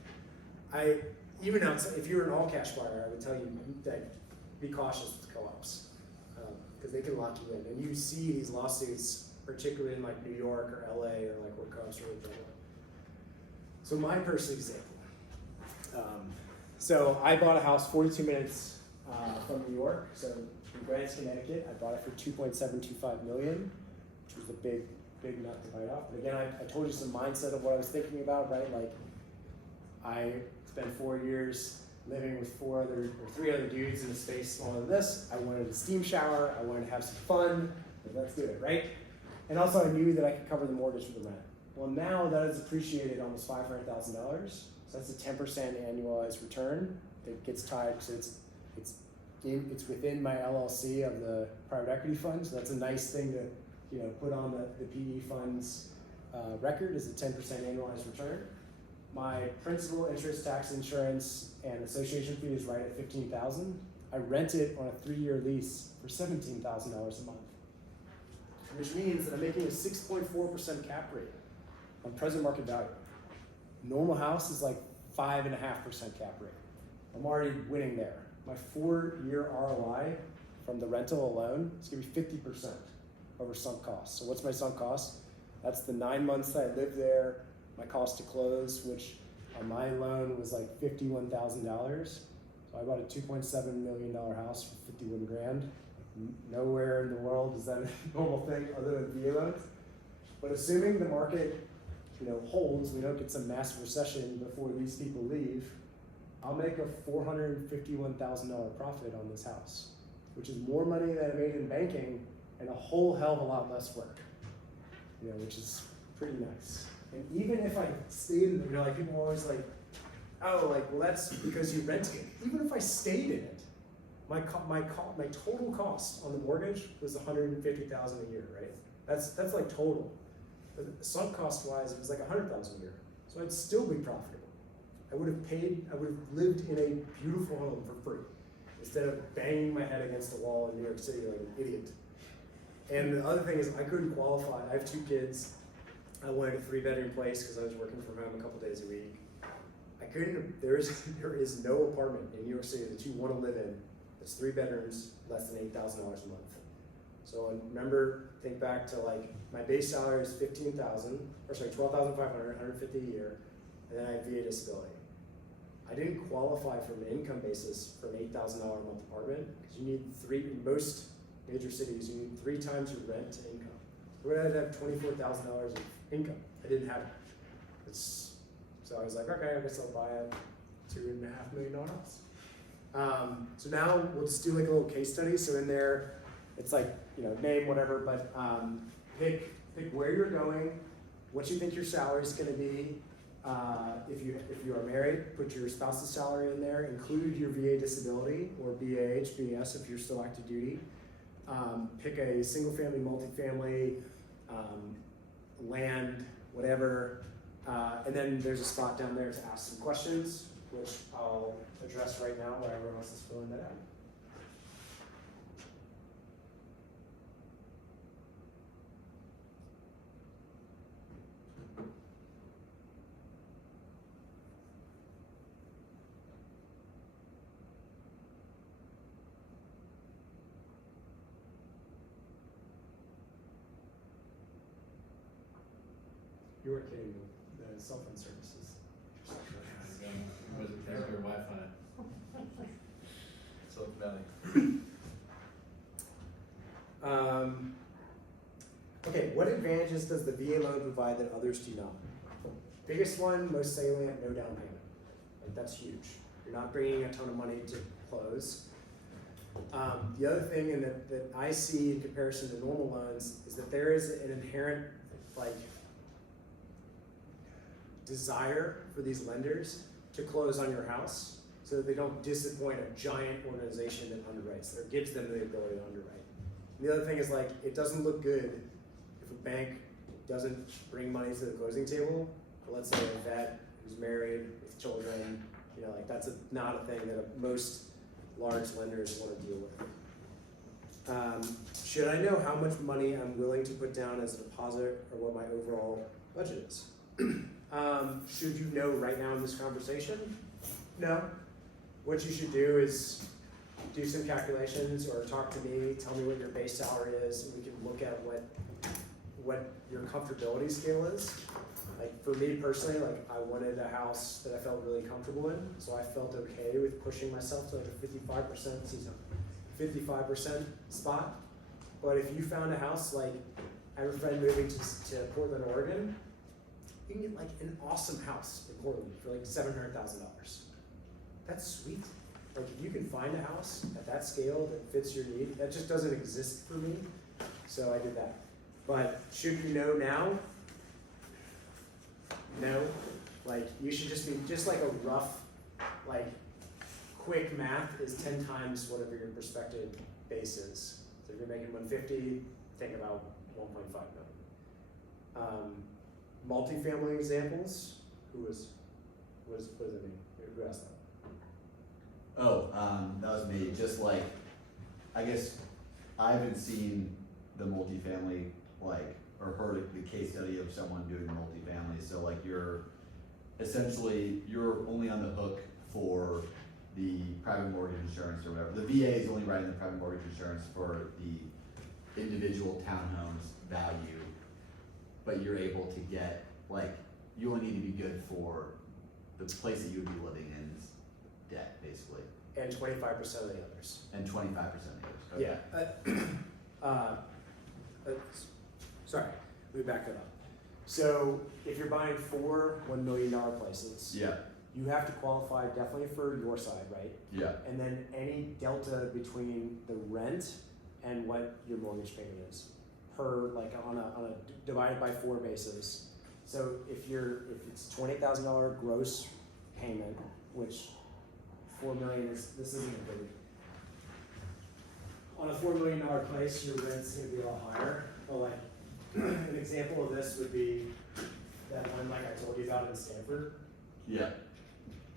even outside, if you're an all cash buyer, I would tell you that be cautious with co-ops, because they can lock you in. And you see these lawsuits, particularly in like New York or LA or like where co-ops are really prevalent. So my personal example. So I bought a house 42 minutes from New York, so in Grants, Connecticut. I bought it for $2.725 million, which was a big nut to bite off. But again, I told you some mindset of what I was thinking about, right? Like I spent 4 years living with three other dudes in a space smaller than this. I wanted a steam shower. I wanted to have some fun. Let's do it, right? And also I knew that I could cover the mortgage for the rent. Well, now that has appreciated almost $500,000. So that's a 10% annualized return that gets tied, so it's within my LLC of the private equity fund. So that's a nice thing to put on the PE fund's record, is a 10% annualized return. My principal, interest, tax, insurance, and association fee is right at $15,000. I rent it on a 3-year lease for $17,000 a month, which means that I'm making a 6.4% cap rate on present market value. Normal house is like 5.5% cap rate. I'm already winning there. My 4-year ROI from the rental alone is gonna be 50% over sunk costs. So what's my sunk cost? That's the 9 months that I lived there, my cost to close, which on my loan was like $51,000. So I bought a $2.7 million house for 51 grand. Nowhere in the world is that a normal thing other than VA loans. But assuming the market holds, we don't get some massive recession before these people leave, I'll make a $451,000 profit on this house, which is more money than I made in banking and a whole hell of a lot less work, which is pretty nice. And even if I stayed in it, like people are always like, oh, like, well, that's because you rented it. Even if I stayed in it, my total cost on the mortgage was $150,000 a year, right? That's like total. But sunk cost wise, it was like $100,000 a year. So I'd still be profitable. I would have lived in a beautiful home for free instead of banging my head against the wall in New York City like an idiot. And the other thing is I couldn't qualify. I have 2 kids. I wanted a 3-bedroom place because I was working from home a couple days a week. I couldn't, there is no apartment in New York City that you want to live in that's 3 bedrooms, less than $8,000 a month. So think back to like, my base salary is $12,500, $150 a year, and then I have VA disability. I didn't qualify for an income basis for an $8,000 a month apartment, because you need in most major cities, you need 3 times your rent to income. So I had to have $24,000 of income. I didn't have it. So I was like, okay, I guess I'll buy a $2.5 million house. So now we'll just do like a little case study. So in there, it's like, name whatever, but pick where you're going, what you think your salary is going to be. If you are married, put your spouse's salary in there, include your VA disability or BAH, BS if you're still active duty. Pick a single family, multifamily, land, whatever, and then there's a spot down there to ask some questions, which I'll address right now while everyone else is filling that out. You weren't kidding with the cell phone services. Wasn't there your Wi-Fi? Silicon Valley. Okay, what advantages does the VA loan provide that others do not? Biggest one, most salient, no down payment. Like, that's huge. You're not bringing a ton of money to close. The other thing that I see in comparison to normal loans is that there is an inherent, like, desire for these lenders to close on your house so that they don't disappoint a giant organization that underwrites, or gives them the ability to underwrite. And the other thing is, like, it doesn't look good if a bank doesn't bring money to the closing table. Let's say a vet who's married with children, you know, like that's not a thing that most large lenders want to deal with. Should I know how much money I'm willing to put down as a deposit, or what my overall budget is? Should you know right now in this conversation? No. What you should do is do some calculations, or talk to me, tell me what your base salary is, and we can look at what your comfortability scale is. Like for me personally, like I wanted a house that I felt really comfortable in, so I felt okay with pushing myself to like a 55% spot. But if you found a house, like I have a friend moving to Portland, Oregon, you can get like an awesome house in Portland for like $700,000. That's sweet. Like if you can find a house at that scale that fits your need, that just doesn't exist for me. So I did that. But should you know now? No. Like you should just be just like a rough, like quick math is 10 times whatever your prospective base is. So if you're making 150, think about 1.5 million. Multifamily examples. What does it mean? Who asked that? Oh, that was me. Just like, I guess I haven't seen the multifamily, like, or heard the case study of someone doing multifamily. So like you're only on the hook for the private mortgage insurance or whatever. The VA is only writing the private mortgage insurance for the individual townhomes value, but you're able to get, like, you only need to be good for the place that you would be living in's debt, basically. And 25% of the others. And 25% of the others. Okay. Yeah. Sorry, let me back that up. So if you're buying 4 $1 million places, Yeah, you have to qualify definitely for your side, right? yeah, And then any delta between the rent and what your mortgage payment is per, like on a divided by 4 basis. So if it's $20,000 gross payment, which 4 million is, this isn't a big. On a $4 million place, your rent's gonna be a lot higher. But like an example of this would be that one, like I told you about in Stanford, yeah,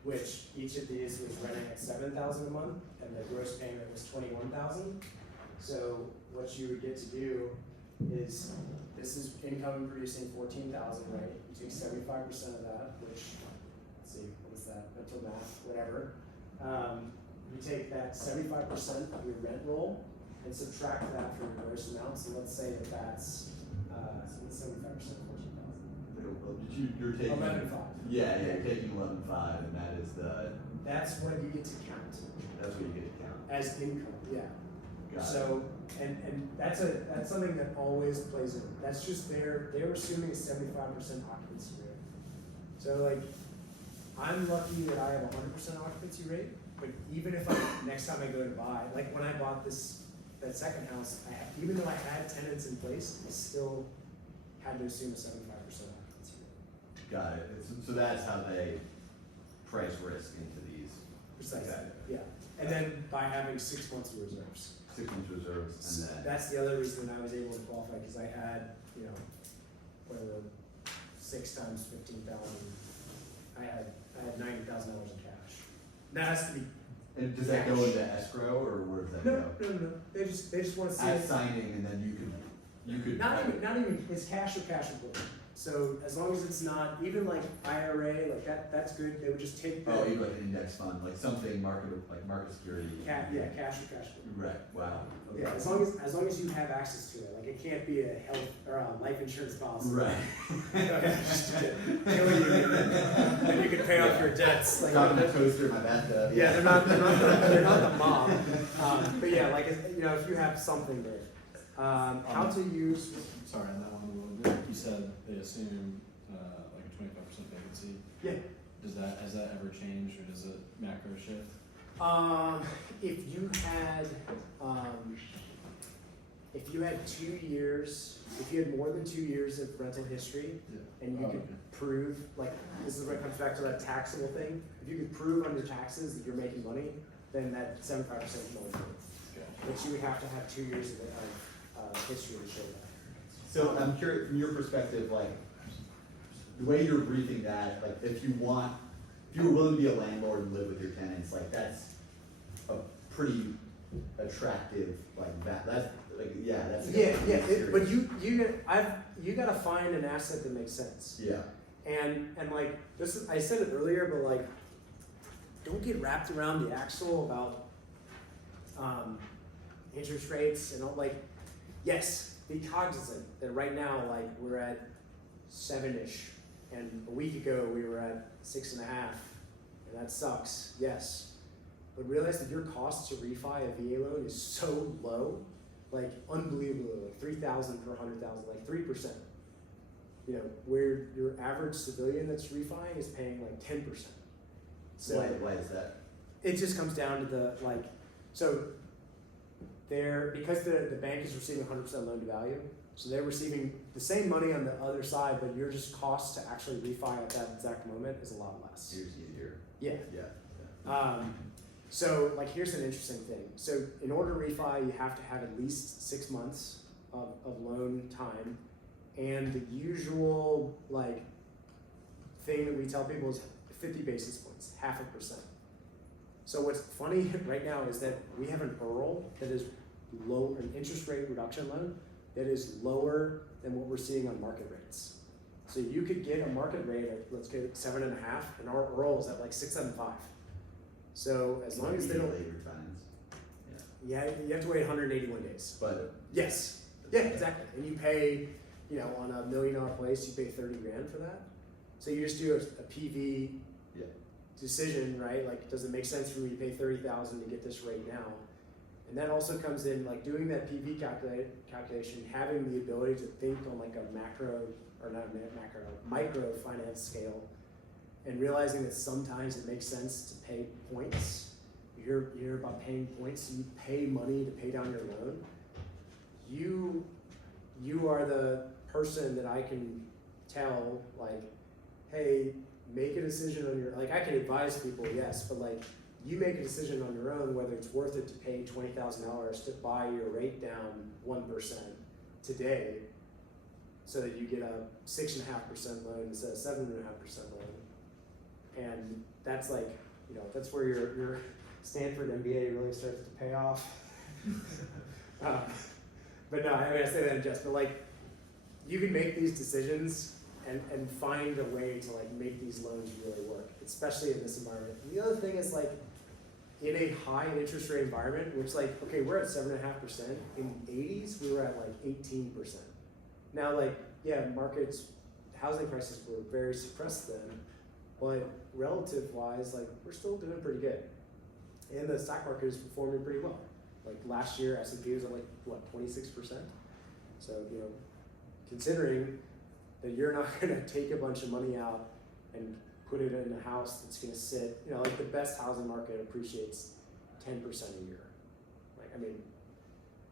which each of these was renting at $7,000 a month, and the gross payment was $21,000. So what you would get to do is, this is income producing $14,000, right? You take 75% of that, which, let's see, what's that? Mental math, whatever. You take that 75% of your rent roll and subtract that from your gross amount. So let's say that that's 75% of 14,000. you're taking 11.5. Yeah, you're taking 11.5, and that is That's what you get to count that's what you get to count. as income. Yeah. Got it. So and that's something that always plays in. That's just they're assuming a 75% occupancy rate. So like I'm lucky that I have a 100% occupancy rate, but even if next time I go to buy, like when I bought that second house, even though I had tenants in place, I still had to assume a 75% occupancy rate. Got it. So that's how they price risk into these. Precisely. Okay. Yeah. And then by having 6 months of reserves. 6 months reserves, and then That's the other reason I was able to qualify, because I had, whatever, 6 times 15,000. I had $90,000 in cash. That has to be. and does that go into escrow, or where does that No. go? They just want to see At it. signing, and then you could Not even. It's cash or cash equivalent. So as long as it's not even like IRA, like that's good. They would just take the Oh, you like an index fund, like something market security. cash or cash equivalent. Right. Wow. Okay. Yeah, as long as you have access to it, like it can't be a health or a life insurance policy. Right. Okay, just to kill you, and you can pay off your debts. Like, Talking a toaster in my bathtub. yeah, they're not the mob. But yeah, like if you have something there, how to use. Sorry, on that one a little bit. You said they assume like a 25% vacancy. Yeah. Has that ever changed, or does it macro shift? If you had, if you had 2 years, if you had more than 2 years of rental history, Yeah. and you Oh, could okay. prove, like, this is what comes back to that taxable thing, if you could prove on your taxes that you're making money, then that 75% is only free. Gotcha. But you would have to have 2 years of history to show that. So I'm curious, from your perspective, like, the way you're briefing that, like, if you were willing to be a landlord and live with your tenants, like, that's a pretty attractive, like, that's like, yeah, that's. like, Yeah, pretty serious. but you gotta find an asset that makes sense. Yeah, And like, I said it earlier, but like, don't get wrapped around the axle about interest rates and all, like, yes, be cognizant that right now, like, we're at 7-ish, and a week ago we were at 6.5, and that sucks, yes. But realize that your cost to refi a VA loan is so low, like unbelievably, like 3,000 per 100,000, like 3%. You know, where your average civilian that's refining is paying like 10%. So why is that? it just comes down to the, like, so because the bank is receiving 100% loan to value, so they're receiving the same money on the other side, but your just cost to actually refi at that exact moment is a lot less. Here's easier. Yeah. Yeah. So like, here's an interesting thing. So in order to refi, you have to have at least 6 months of loan time, and the usual like thing that we tell people is 50 basis points, 0.5%. So what's funny right now is that we have an ERL that is low, an interest rate reduction loan that is lower than what we're seeing on market rates. So you could get a market rate at, let's get 7.5, and our ERL is at like 6.75. So as long as they don't, Immediately refinance. Yeah. yeah, you have to wait 181 days. But. Yes, yeah, exactly. And you pay, you know, on $1 million place, you pay 30 grand for that. So you just do a PV Yeah. decision, right? Like, does it make sense for me to pay 30,000 to get this rate now? And that also comes in, like, doing that PV calculation, having the ability to think on like a macro, or not a macro, micro finance scale, and realizing that sometimes it makes sense to pay points. You hear about paying points, so you pay money to pay down your loan. You are the person that I can tell, like, hey, make a decision on your, like, I can advise people, yes, but like, you make a decision on your own whether it's worth it to pay $20,000 to buy your rate down 1% today, so that you get a 6.5% loan instead of 7.5% loan. And that's like, you know, that's where your Stanford MBA really starts to pay off. But no, I mean, I say that in jest, but like, you can make these decisions and find a way to like make these loans really work, especially in this environment. And the other thing is, like, in a high interest rate environment, which, like, okay, we're at 7.5%. In the 80s, we were at like 18%. Now, like, yeah, housing prices were very suppressed then, but relative wise, like, we're still doing pretty good. And the stock market is performing pretty well. Like last year, S&P was at like, what, 26%? So, you know, considering that you're not gonna take a bunch of money out and put it in a house that's gonna sit, you know, like the best housing market appreciates 10% a year. Like, I mean,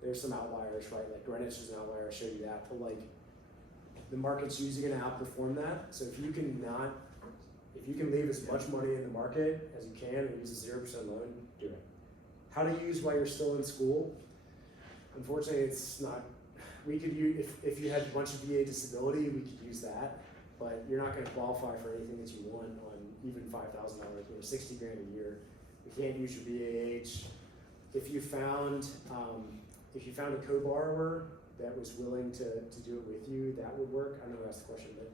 there's some outliers, right? Like Greenwich is an outlier, I showed you that, but like, the market's usually gonna outperform that. So if you can leave as much money in the market as you can and use a 0% loan, do it. How to use while you're still in school? Unfortunately, it's not. We could use, if you had a bunch of VA disability, we could use that, but you're not going to qualify for anything that you want on even $5,000, you know, 60 grand a year. You can't use your VAH. If you found a co-borrower that was willing to do it with you, that would work. I know I asked the question, but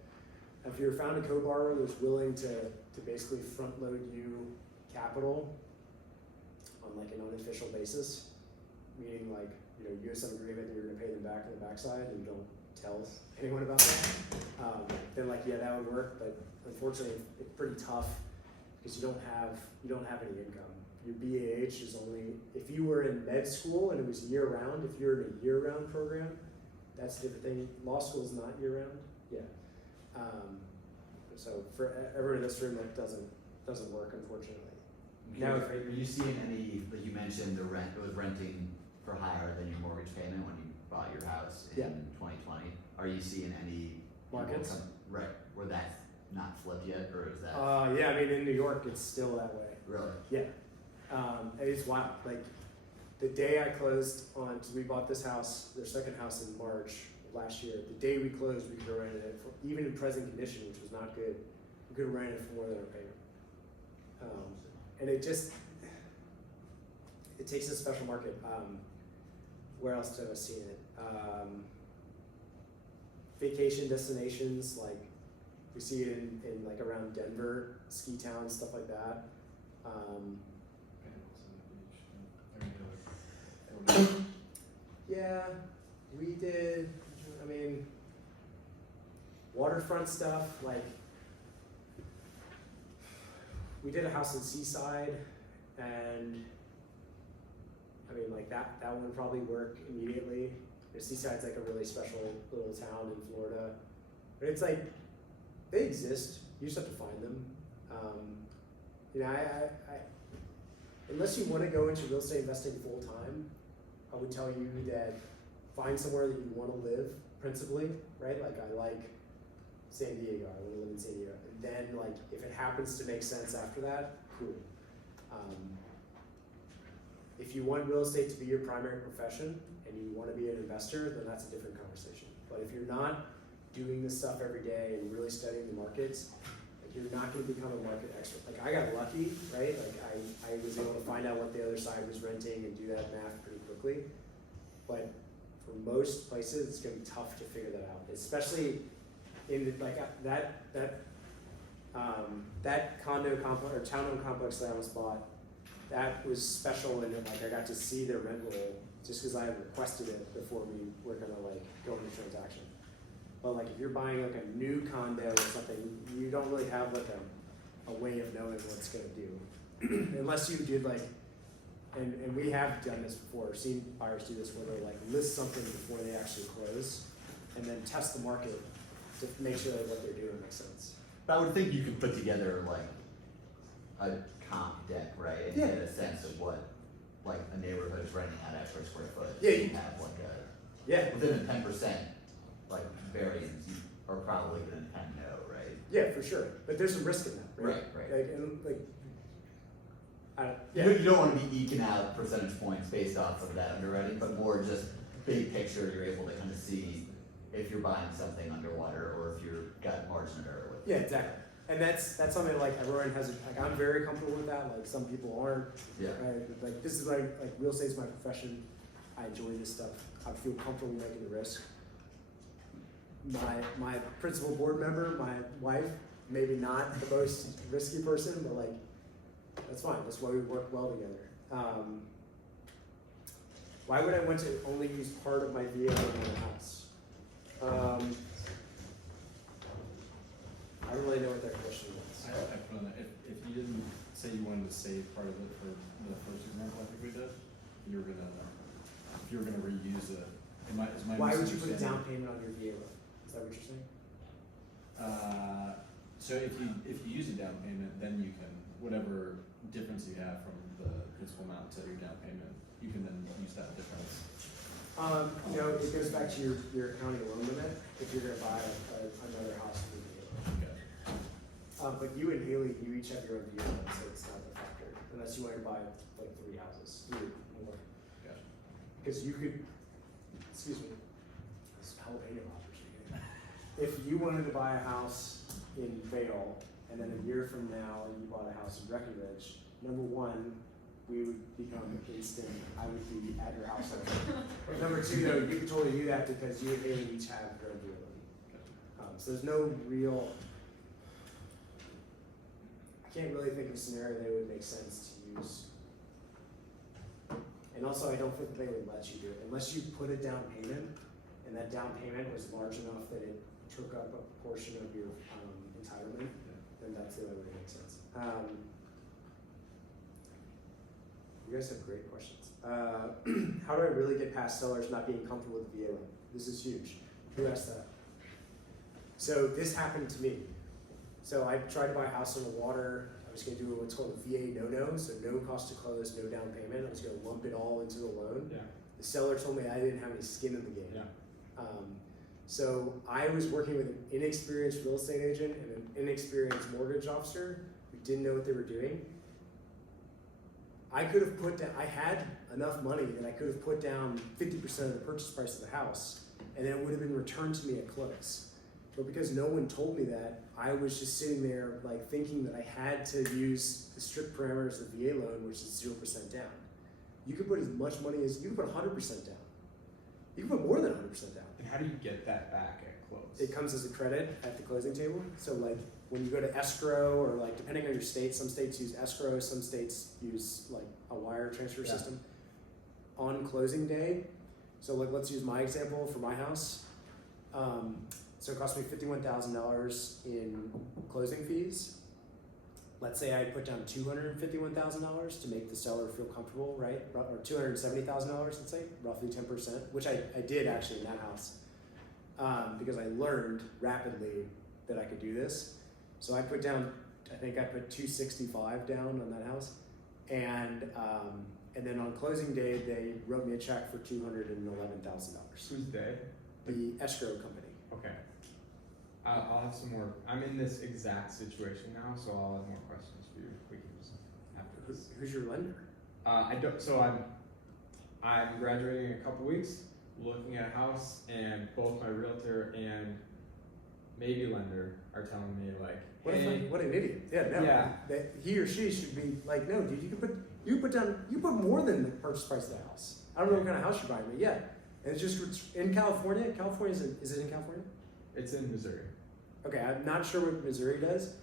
if you found a co-borrower that was willing to basically front load you capital on like an unofficial basis, meaning like, you know, you have some agreement that you're gonna pay them back on the backside and you don't tell anyone about that, then like, yeah, that would work, but unfortunately it's pretty tough because you don't have any income. Your BAH is only, if you were in med school and it was year round, if you're in a year round program, that's a different thing. Law school is not year round, yeah. So for everyone in this room, that doesn't work, unfortunately. Now, are you seeing any, like you mentioned, the rent, it was renting for higher than your mortgage payment when you bought your house Yeah. in 2020. Are you seeing any people Markets? right, where that's not flipped yet, or is that Yeah, I mean, in New York, it's still that way. really? Yeah. And it's wild. Like, the day I closed on, so we bought this house, their second house in March of last year. The day we closed, we could have rented it for, even in present condition, which was not good, we could have rented it for more than our payment. And it just, it takes a special market. Where else have I seen it? Vacation destinations, like we see it in like around Denver, ski towns, stuff like that. Yeah, we did, I mean, waterfront stuff, like, we did a house in Seaside, and, I mean, like, that one would probably work immediately. Seaside's like a really special little town in Florida. But it's like, they exist, you just have to find them. You know, I unless you want to go into real estate investing full time, I would tell you that find somewhere that you want to live, principally, right? Like, I like San Diego, I want to live in San Diego. And then, like, if it happens to make sense after that, cool. If you want real estate to be your primary profession and you want to be an investor, then that's a different conversation. But if you're not doing this stuff every day and really studying the markets, like, you're not going to become a market expert. Like, I got lucky, right? Like, I was able to find out what the other side was renting and do that math pretty quickly. But for most places, it's going to be tough to figure that out, especially in the, like that condo complex or townhome complex that I almost bought. That was special in that, like, I got to see their rent roll just because I had requested it before we were gonna, like, go into transaction. But, like, if you're buying like a new condo or something, you don't really have like a way of knowing what it's gonna do, unless you did like, and we have done this before, seen buyers do this where they like list something before they actually close, and then test the market to make sure that what they're doing makes sense. But I would think you could put together like a comp deck, right, and Yeah. get a sense of what like a neighborhood is renting at per square foot. Yeah, You you- have like a Yeah, within a 10% like variance, you are probably gonna kind of know, right? yeah, for sure. But there's some risk in that, right? Right. Like, and like, You don't want to be eking out percentage points based off of that underwriting, but more just big picture, you're able to kind of see if you're buying something underwater or if you're got margin of error with it. Yeah, exactly. And that's something like everyone has. Like, I'm very comfortable with that. Like, some people aren't. Yeah. Right? Like, this is like real estate is my profession. I enjoy this stuff. I feel comfortable making the risk. My principal board member, my wife, maybe not the most risky person, but like, that's fine. That's why we work well together. Why would I want to only use part of my VA in my house? I don't really know what that question was. I put on that, if you didn't say you wanted to save part of it for the first example, I think we did, if you were gonna reuse it, is my Why would you put a misunderstanding- down payment on your VA loan? Is that what you're saying? So if you use a down payment, then you can, whatever difference you have from the principal amount to your down payment, you can then use that difference. You know, it goes back to your county loan limit if you're gonna buy another house with a VA loan. Okay. But you and Haley, you each have your own VA loan, so it's not a factor, unless you want to buy like 3 houses, more. Gotcha. Because you could, excuse me, this jalapeno opportunity. If you wanted to buy a house in Vale, and then a year from now you bought a house in Breckenridge, number one, we would become instant, I would be at your house. Number two, though, you could totally do that because you and Haley each have your own VA loan. So there's no real, I can't really think of a scenario that would make sense to use. And also, I don't think they would let you do it unless you put a down payment, and that down payment was large enough that it took up a portion of your entitlement. Then that's the only way it makes sense. You guys have great questions. How do I really get past sellers not being comfortable with the VA loan? This is huge. Who asked that? So this happened to me. So I tried to buy a house on the water. I was going to do what's called a VA no-no, so no cost to close, no down payment. I was going to lump it all into the loan. Yeah. The seller told me I didn't have any skin in the game. Yeah. So I was working with an inexperienced real estate agent and an inexperienced mortgage officer who didn't know what they were doing. I could have put down, I had enough money that I could have put down 50% of the purchase price of the house, and then it would have been returned to me at close. But because no one told me that, I was just sitting there like thinking that I had to use the strict parameters of the VA loan, which is 0% down. You could put as much money as, you could put 100% down. You can put more than 100% down. And how do you get that back at close? It comes as a credit at the closing table. So like when you go to escrow, or like depending on your state, some states use escrow, some states use like a wire transfer Yeah. system. On closing day, so like let's use my example for my house. So it cost me $51,000 in closing fees. Let's say I put down $251,000 to make the seller feel comfortable, right? Or $270,000, let's say, roughly 10%, which I did actually in that house, because I learned rapidly that I could do this. So I put down, I think I put $265 down on that house, and then on closing day they wrote me a check for $211,000. Who's they? The escrow company. Okay. I'll have some more. I'm in this exact situation now, so I'll have more questions for you. We can just after this. Who's your lender? I don't. So I'm graduating in a couple weeks, looking at a house, and both my realtor and maybe lender are telling me like, hey, What an idiot. Yeah, no. Yeah. That he or she should be like, no, dude, you put more than the purchase price of the house. I don't know what kind of house you're buying, but yeah. And it's just in California. Is it in California? it's in Missouri. Okay, I'm not sure what Missouri does.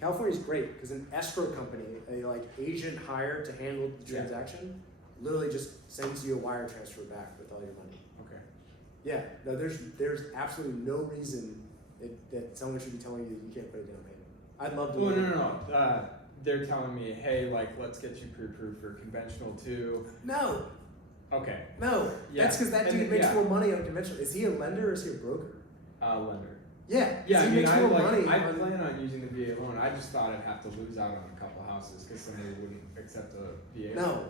California's great because an escrow company, a like agent hired to handle the Yeah. transaction, literally just sends you a wire transfer back with all your money. Okay. Yeah, no, there's absolutely no reason that someone should be telling you that you can't put a down payment. I'd love to. Oh no. They're telling me, hey, like let's get you pre-approved for conventional too. No, Okay. no. Yeah. That's because that And dude then- makes yeah. more money on conventional. Is he a lender or is he a broker? Lender. Yeah. Yeah, he I mean, makes more money. I on- plan on using the VA loan. I just thought I'd have to lose out on a couple houses because somebody wouldn't accept a VA loan.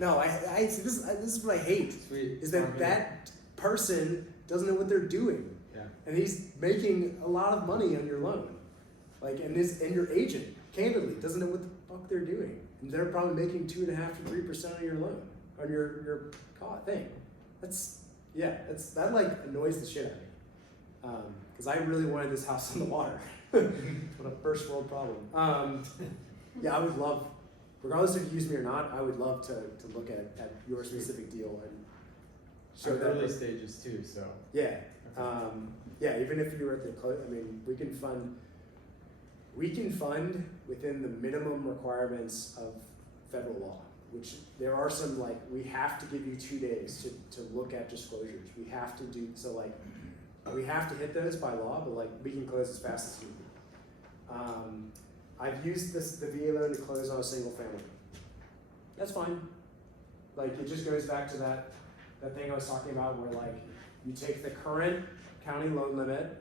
No. I see, this is what I hate. Sweet. Is that that person doesn't know what they're doing, Yeah. and he's making a lot of money on your loan, like and your agent candidly doesn't know what the fuck they're doing, and they're probably making 2.5 to 3% on your loan on your thing. That like annoys the shit out of me, because I really wanted this house on the water. What a first world problem. Yeah, I would love, regardless if you use me or not, I would love to look at your specific deal and show So that. early stages too. So. Yeah, yeah. Even if you were at the close, I mean, we can fund within the minimum requirements of federal law. Which there are some like we have to give you 2 days to look at disclosures. We have to do so like we have to hit those by law, but like we can close as fast as you can. I've used the VA loan to close on a single family. That's fine. Like it just goes back to that thing I was talking about where like you take the current county loan limit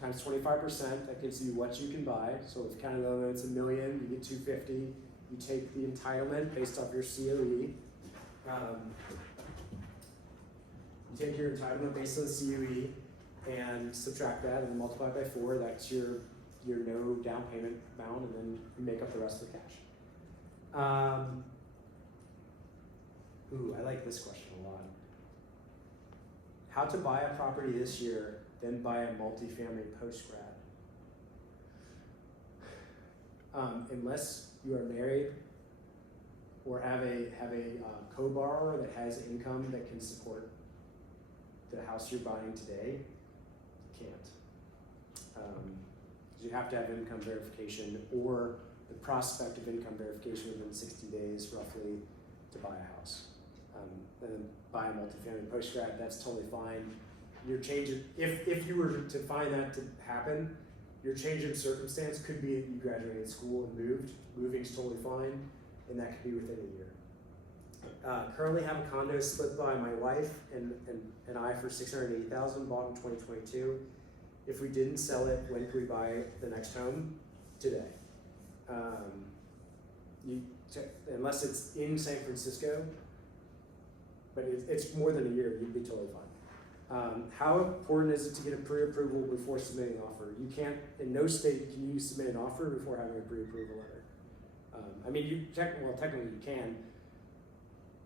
times 25%, that gives you what you can buy. So if county loan limit's $1 million, you get $250. You take the entitlement based off your COE. You take your entitlement based on COE and subtract that and then multiply it by 4. That's your no down payment amount, and then you make up the rest with cash. Ooh, I like this question a lot. How to buy a property this year, then buy a multifamily post-grad. Unless you are married or have a co-borrower that has income that can support the house you're buying today, you can't. You have to have income verification or the prospect of income verification within 60 days roughly to buy a house. And then buy a multifamily post-grad, that's totally fine. Your change if you were to find that to happen, your change in circumstance could be that you graduated school and moved. Moving's totally fine, and that could be within a year. Currently have a condo split by my wife and I for $680,000, bought in 2022. If we didn't sell it, when could we buy the next home? Today. Unless it's in San Francisco, but it's more than a year, you'd be totally fine. How important is it to get a pre-approval before submitting an offer? You can't, in no state can you submit an offer before having a pre-approval letter. I mean, technically you can.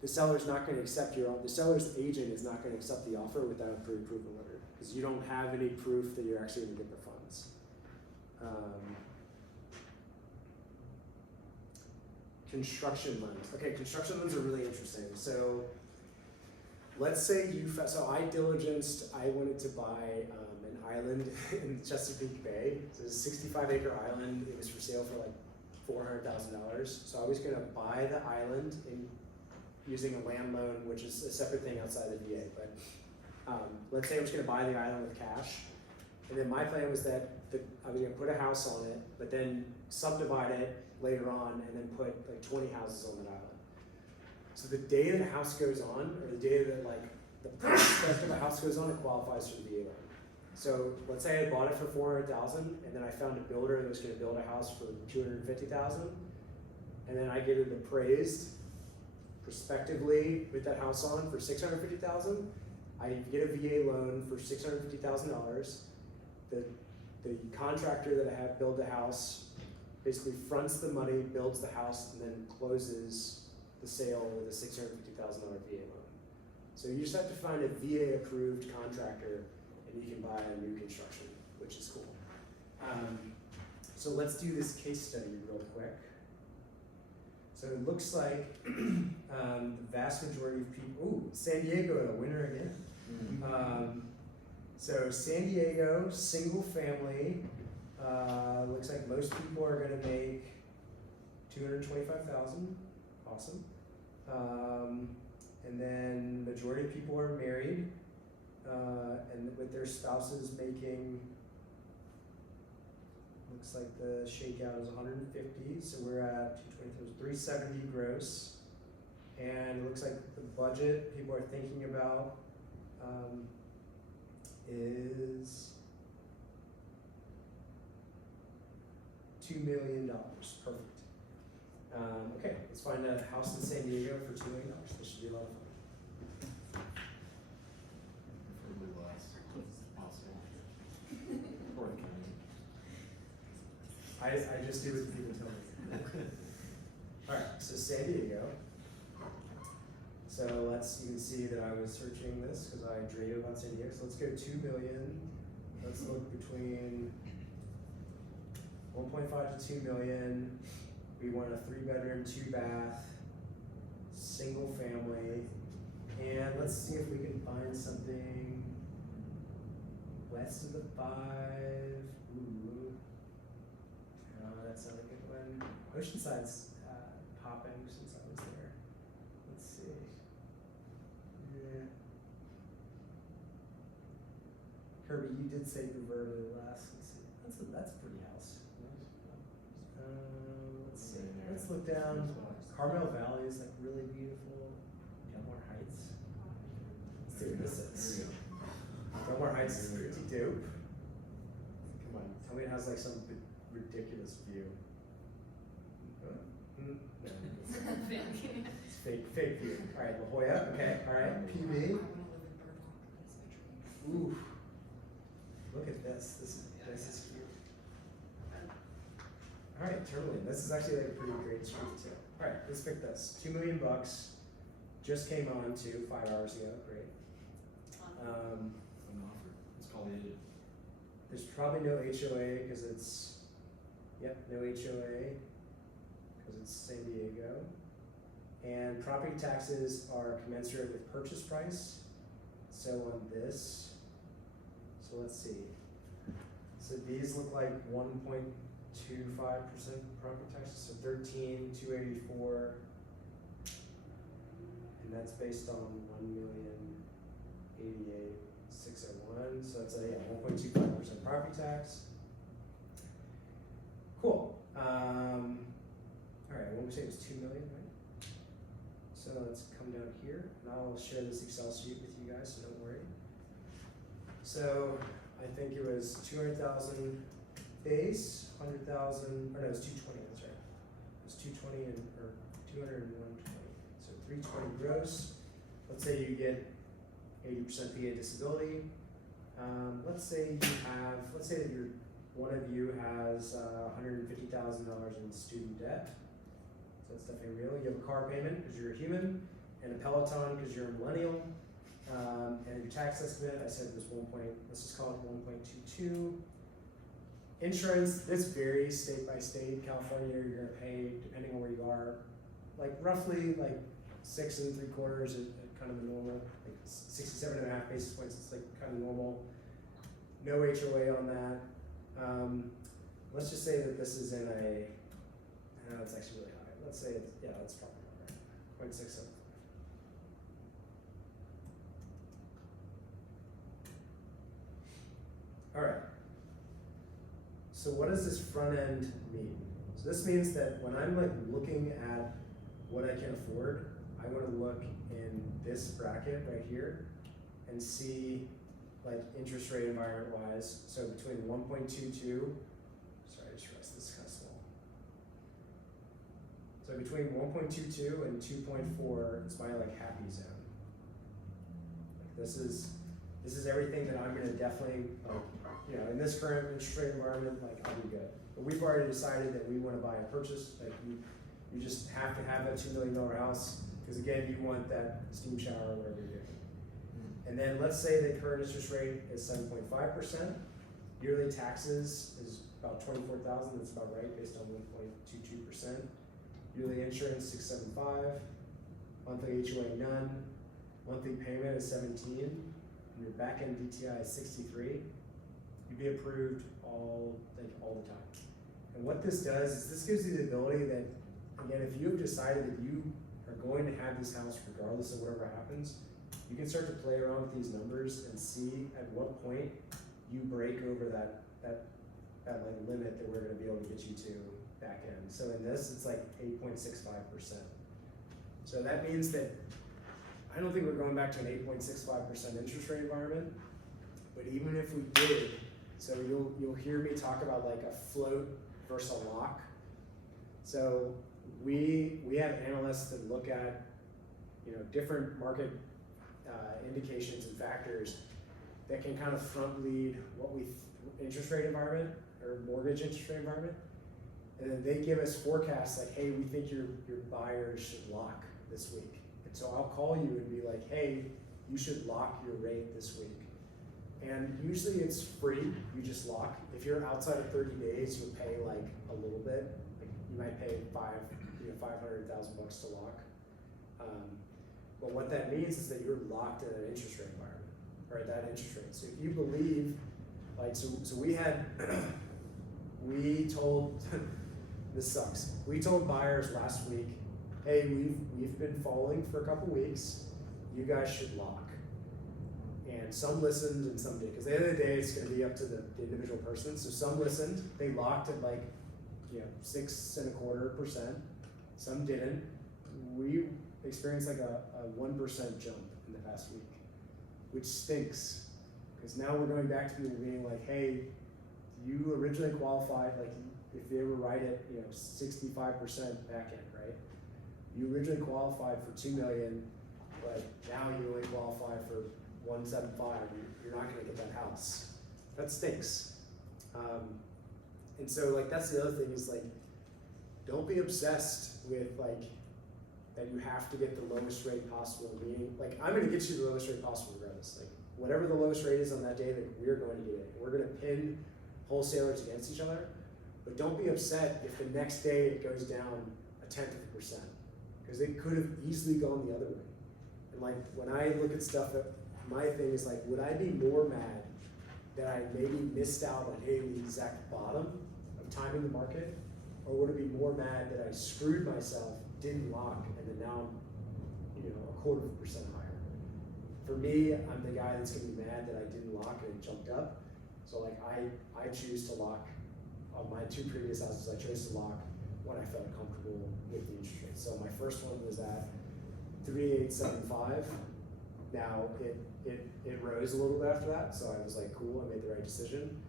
The seller's not going to accept the seller's agent is not going to accept the offer without a pre-approval letter because you don't have any proof that you're actually going to get the funds. Construction loans. Okay, construction loans are really interesting. So let's say I wanted to buy an island in Chesapeake Bay. So it's a 65-acre island. It was for sale for like $400,000. So I was going to buy the island using a land loan, which is a separate thing outside the VA. But let's say I was going to buy the island with cash. And then my plan was that I was going to put a house on it, but then subdivide it later on and then put like 20 houses on that island. So the day that a house goes on, or the day that like the prospect of a house goes on, it qualifies for the VA loan. So let's say I bought it for $400,000 and then I found a builder that was going to build a house for $250,000, and then I get it appraised prospectively with that house on for $650,000. I get a VA loan for $650,000. The contractor that I have build the house basically fronts the money, builds the house, and then closes the sale with a $650,000 VA loan. So you just have to find a VA approved contractor and you can buy a new construction, which is cool. So let's do this case study real quick. So it looks like the vast majority of people, San Diego, a winner again. So San Diego, single family, looks like most people are gonna make $225,000, awesome. And then majority of people are married, and with their spouses making, looks like the shakeout is 150, so we're at 370 gross. And it looks like the budget people are thinking about is $2 million, perfect. Okay, let's find a house in San Diego for $2 million. This should be a lot of fun. Preferably less, if possible. Or the county. I just do what the people tell me. Alright, so San Diego. So you can see that I was searching this because I dream about San Diego. So let's go 2 million. Let's look between 1.5 to 2 million. We want a 3-bedroom, 2-bath, single family. And let's see if we can find something west of the 5. Ooh. No, that's not a good one. Oceanside's popping since I was there. Let's see. Yeah. Kirby, you did say the Verbo last. Let's see. That's a pretty house. Let's see. Let's look down. Carmel Valley is like really beautiful. Delmar Heights. Let's see what this is. Delmar Heights is pretty dope. Come on, tell me it has like some ridiculous view. No. It's fake view. All right, La Jolla. Okay. All right, PB. Ooh. Look at this. This is cute. All right, Tourmaline. This is actually like a pretty great street too. All right, let's pick this. $2 million. Just came on too 5 hours ago. Great. An offer. It's called the agent. There's probably no HOA because it's, no HOA because it's San Diego. And property taxes are commensurate with purchase price. So on this, so let's see. So these look like 1.25% property taxes, so 13,284, and that's based on 1,088,601. So it's a 1.25% property tax. Cool. All right, what we say was 2 million, right? So let's come down here, and I'll share this Excel sheet with you guys, so don't worry. So I think it was 200,000 base, 100,000, or no, it was 220. That's right. It was 220 or 200 and 120. So 320 gross. let's say you get 80% VA disability. Let's say that one of you has $150,000 in student debt. So that's definitely real. You have a car payment because you're a human, and a Peloton because you're a millennial. And your tax estimate, I said was let's just call it 1.22. Insurance, this varies state by state. California, you're gonna pay, depending on where you are, like roughly like 6 3/4 at kind of a normal, like 67.5 basis points, it's like kind of normal. No HOA on that. Let's just say that this is in no, it's actually really high. Let's say that's probably not right. 0.67. All right. So what does this front end mean? So this means that when I'm like looking at what I can afford, I want to look in this bracket right here and see like interest rate environment wise. So between 1.22, sorry, I just realized this is kind of small. So between 1.22 and 2.4 is my like happy zone. Like this is everything that I'm gonna definitely, in this current interest rate environment, like I'll be good. But we've already decided that we wanna buy a purchase, like you just have to have that $2 million house, because again, you want that steam shower or whatever you're doing. And then let's say the current interest rate is 7.5%. Yearly taxes is about $24,000, that's about right, based on 1.22%. Yearly insurance, $675. Monthly HOA, none. Monthly payment is 17. And your back end DTI is 63. You'd be approved all the time. And what this does is this gives you the ability that, again, if you have decided that you are going to have this house regardless of whatever happens, you can start to play around with these numbers and see at what point you break over that like limit that we're going to be able to get you to back end. So in this, it's like 8.65%. So that means that I don't think we're going back to an 8.65% interest rate environment, but even if we did, so you'll hear me talk about like a float versus a lock. So we have analysts that look at different market indications and factors that can kind of front lead what interest rate environment or mortgage interest rate environment, and then they give us forecasts like, hey, we think your buyers should lock this week. And so I'll call you and be like, hey, you should lock your rate this week. And usually it's free, you just lock. If you're outside of 30 days, you'll pay like a little bit. Like you might pay $500,000 to lock. But what that means is that you're locked in an interest rate environment, or at that interest rate. So if you believe, like, so we told, this sucks. We told buyers last week, hey, we've been falling for a couple weeks. You guys should lock. And some listened and some did, because at the end of the day, it's going to be up to the individual person. So some listened, they locked at like 6.25%. Some didn't. We experienced like a 1% jump in the past week, which stinks, because now we're going back to people being like, hey, you originally qualified, like if they were right at 65% back end, right? You originally qualified for $2 million, but now you only qualify for 175. You're not going to get that house. That stinks. And so like that's the other thing is like, don't be obsessed with like that you have to get the lowest rate possible. Meaning, like I'm going to get you the lowest rate possible regardless. Like whatever the lowest rate is on that day, that we're going to get it. We're going to pin wholesalers against each other. But don't be upset if the next day it goes down 0.1%, because it could have easily gone the other way. And like when I look at stuff, my thing is like, would I be more mad that I maybe missed out on hitting the exact bottom of timing the market, or would it be more mad that I screwed myself, didn't lock, and then now I'm 0.25% higher? For me, I'm the guy that's gonna be mad that I didn't lock and it jumped up. So like I choose to lock on my 2 previous houses. I chose to lock when I felt comfortable with the interest rate. So my first one was at 3.875. Now it rose a little bit after that, so I was like, cool, I made the right decision.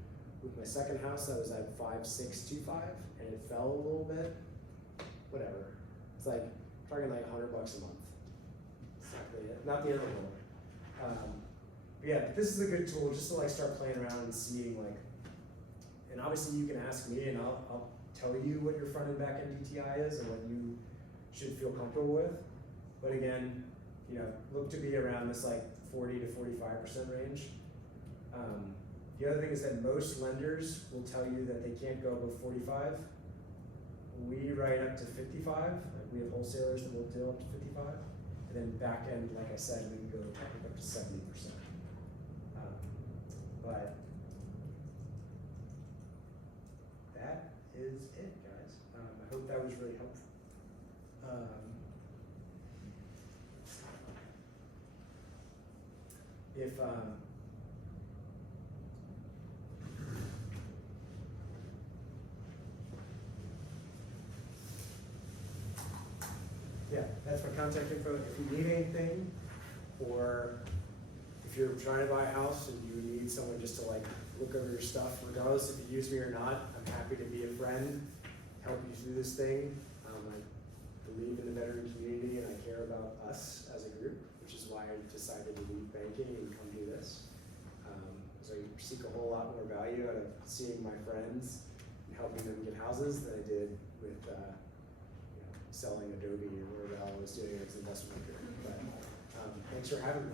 With my second house, I was at 5.625, and it fell a little bit. Whatever. It's like talking like $100 a month. So not the end of the world. But yeah, this is a good tool just to like start playing around and seeing like, and obviously you can ask me and I'll tell you what your front and back end DTI is and what you should feel comfortable with. But again, you know, look to be around this like 40 to 45% range. The other thing is that most lenders will tell you that they can't go above 45. We write up to 55. Like we have wholesalers that will deal up to 55. And then back end, like I said, we can go up to 70%. But that is it, guys. I hope that was really helpful. Yeah, that's my contact info. If you need anything, or if you're trying to buy a house and you need someone just to like look over your stuff, regardless if you use me or not, I'm happy to be a friend, help you through this thing. I believe in the veteran community and I care about us as a group, which is why I decided to leave banking and come do this. So I seek a whole lot more value out of seeing my friends and helping them get houses than I did with selling Adobe or whatever I was doing as an investment banker. But thanks for having me.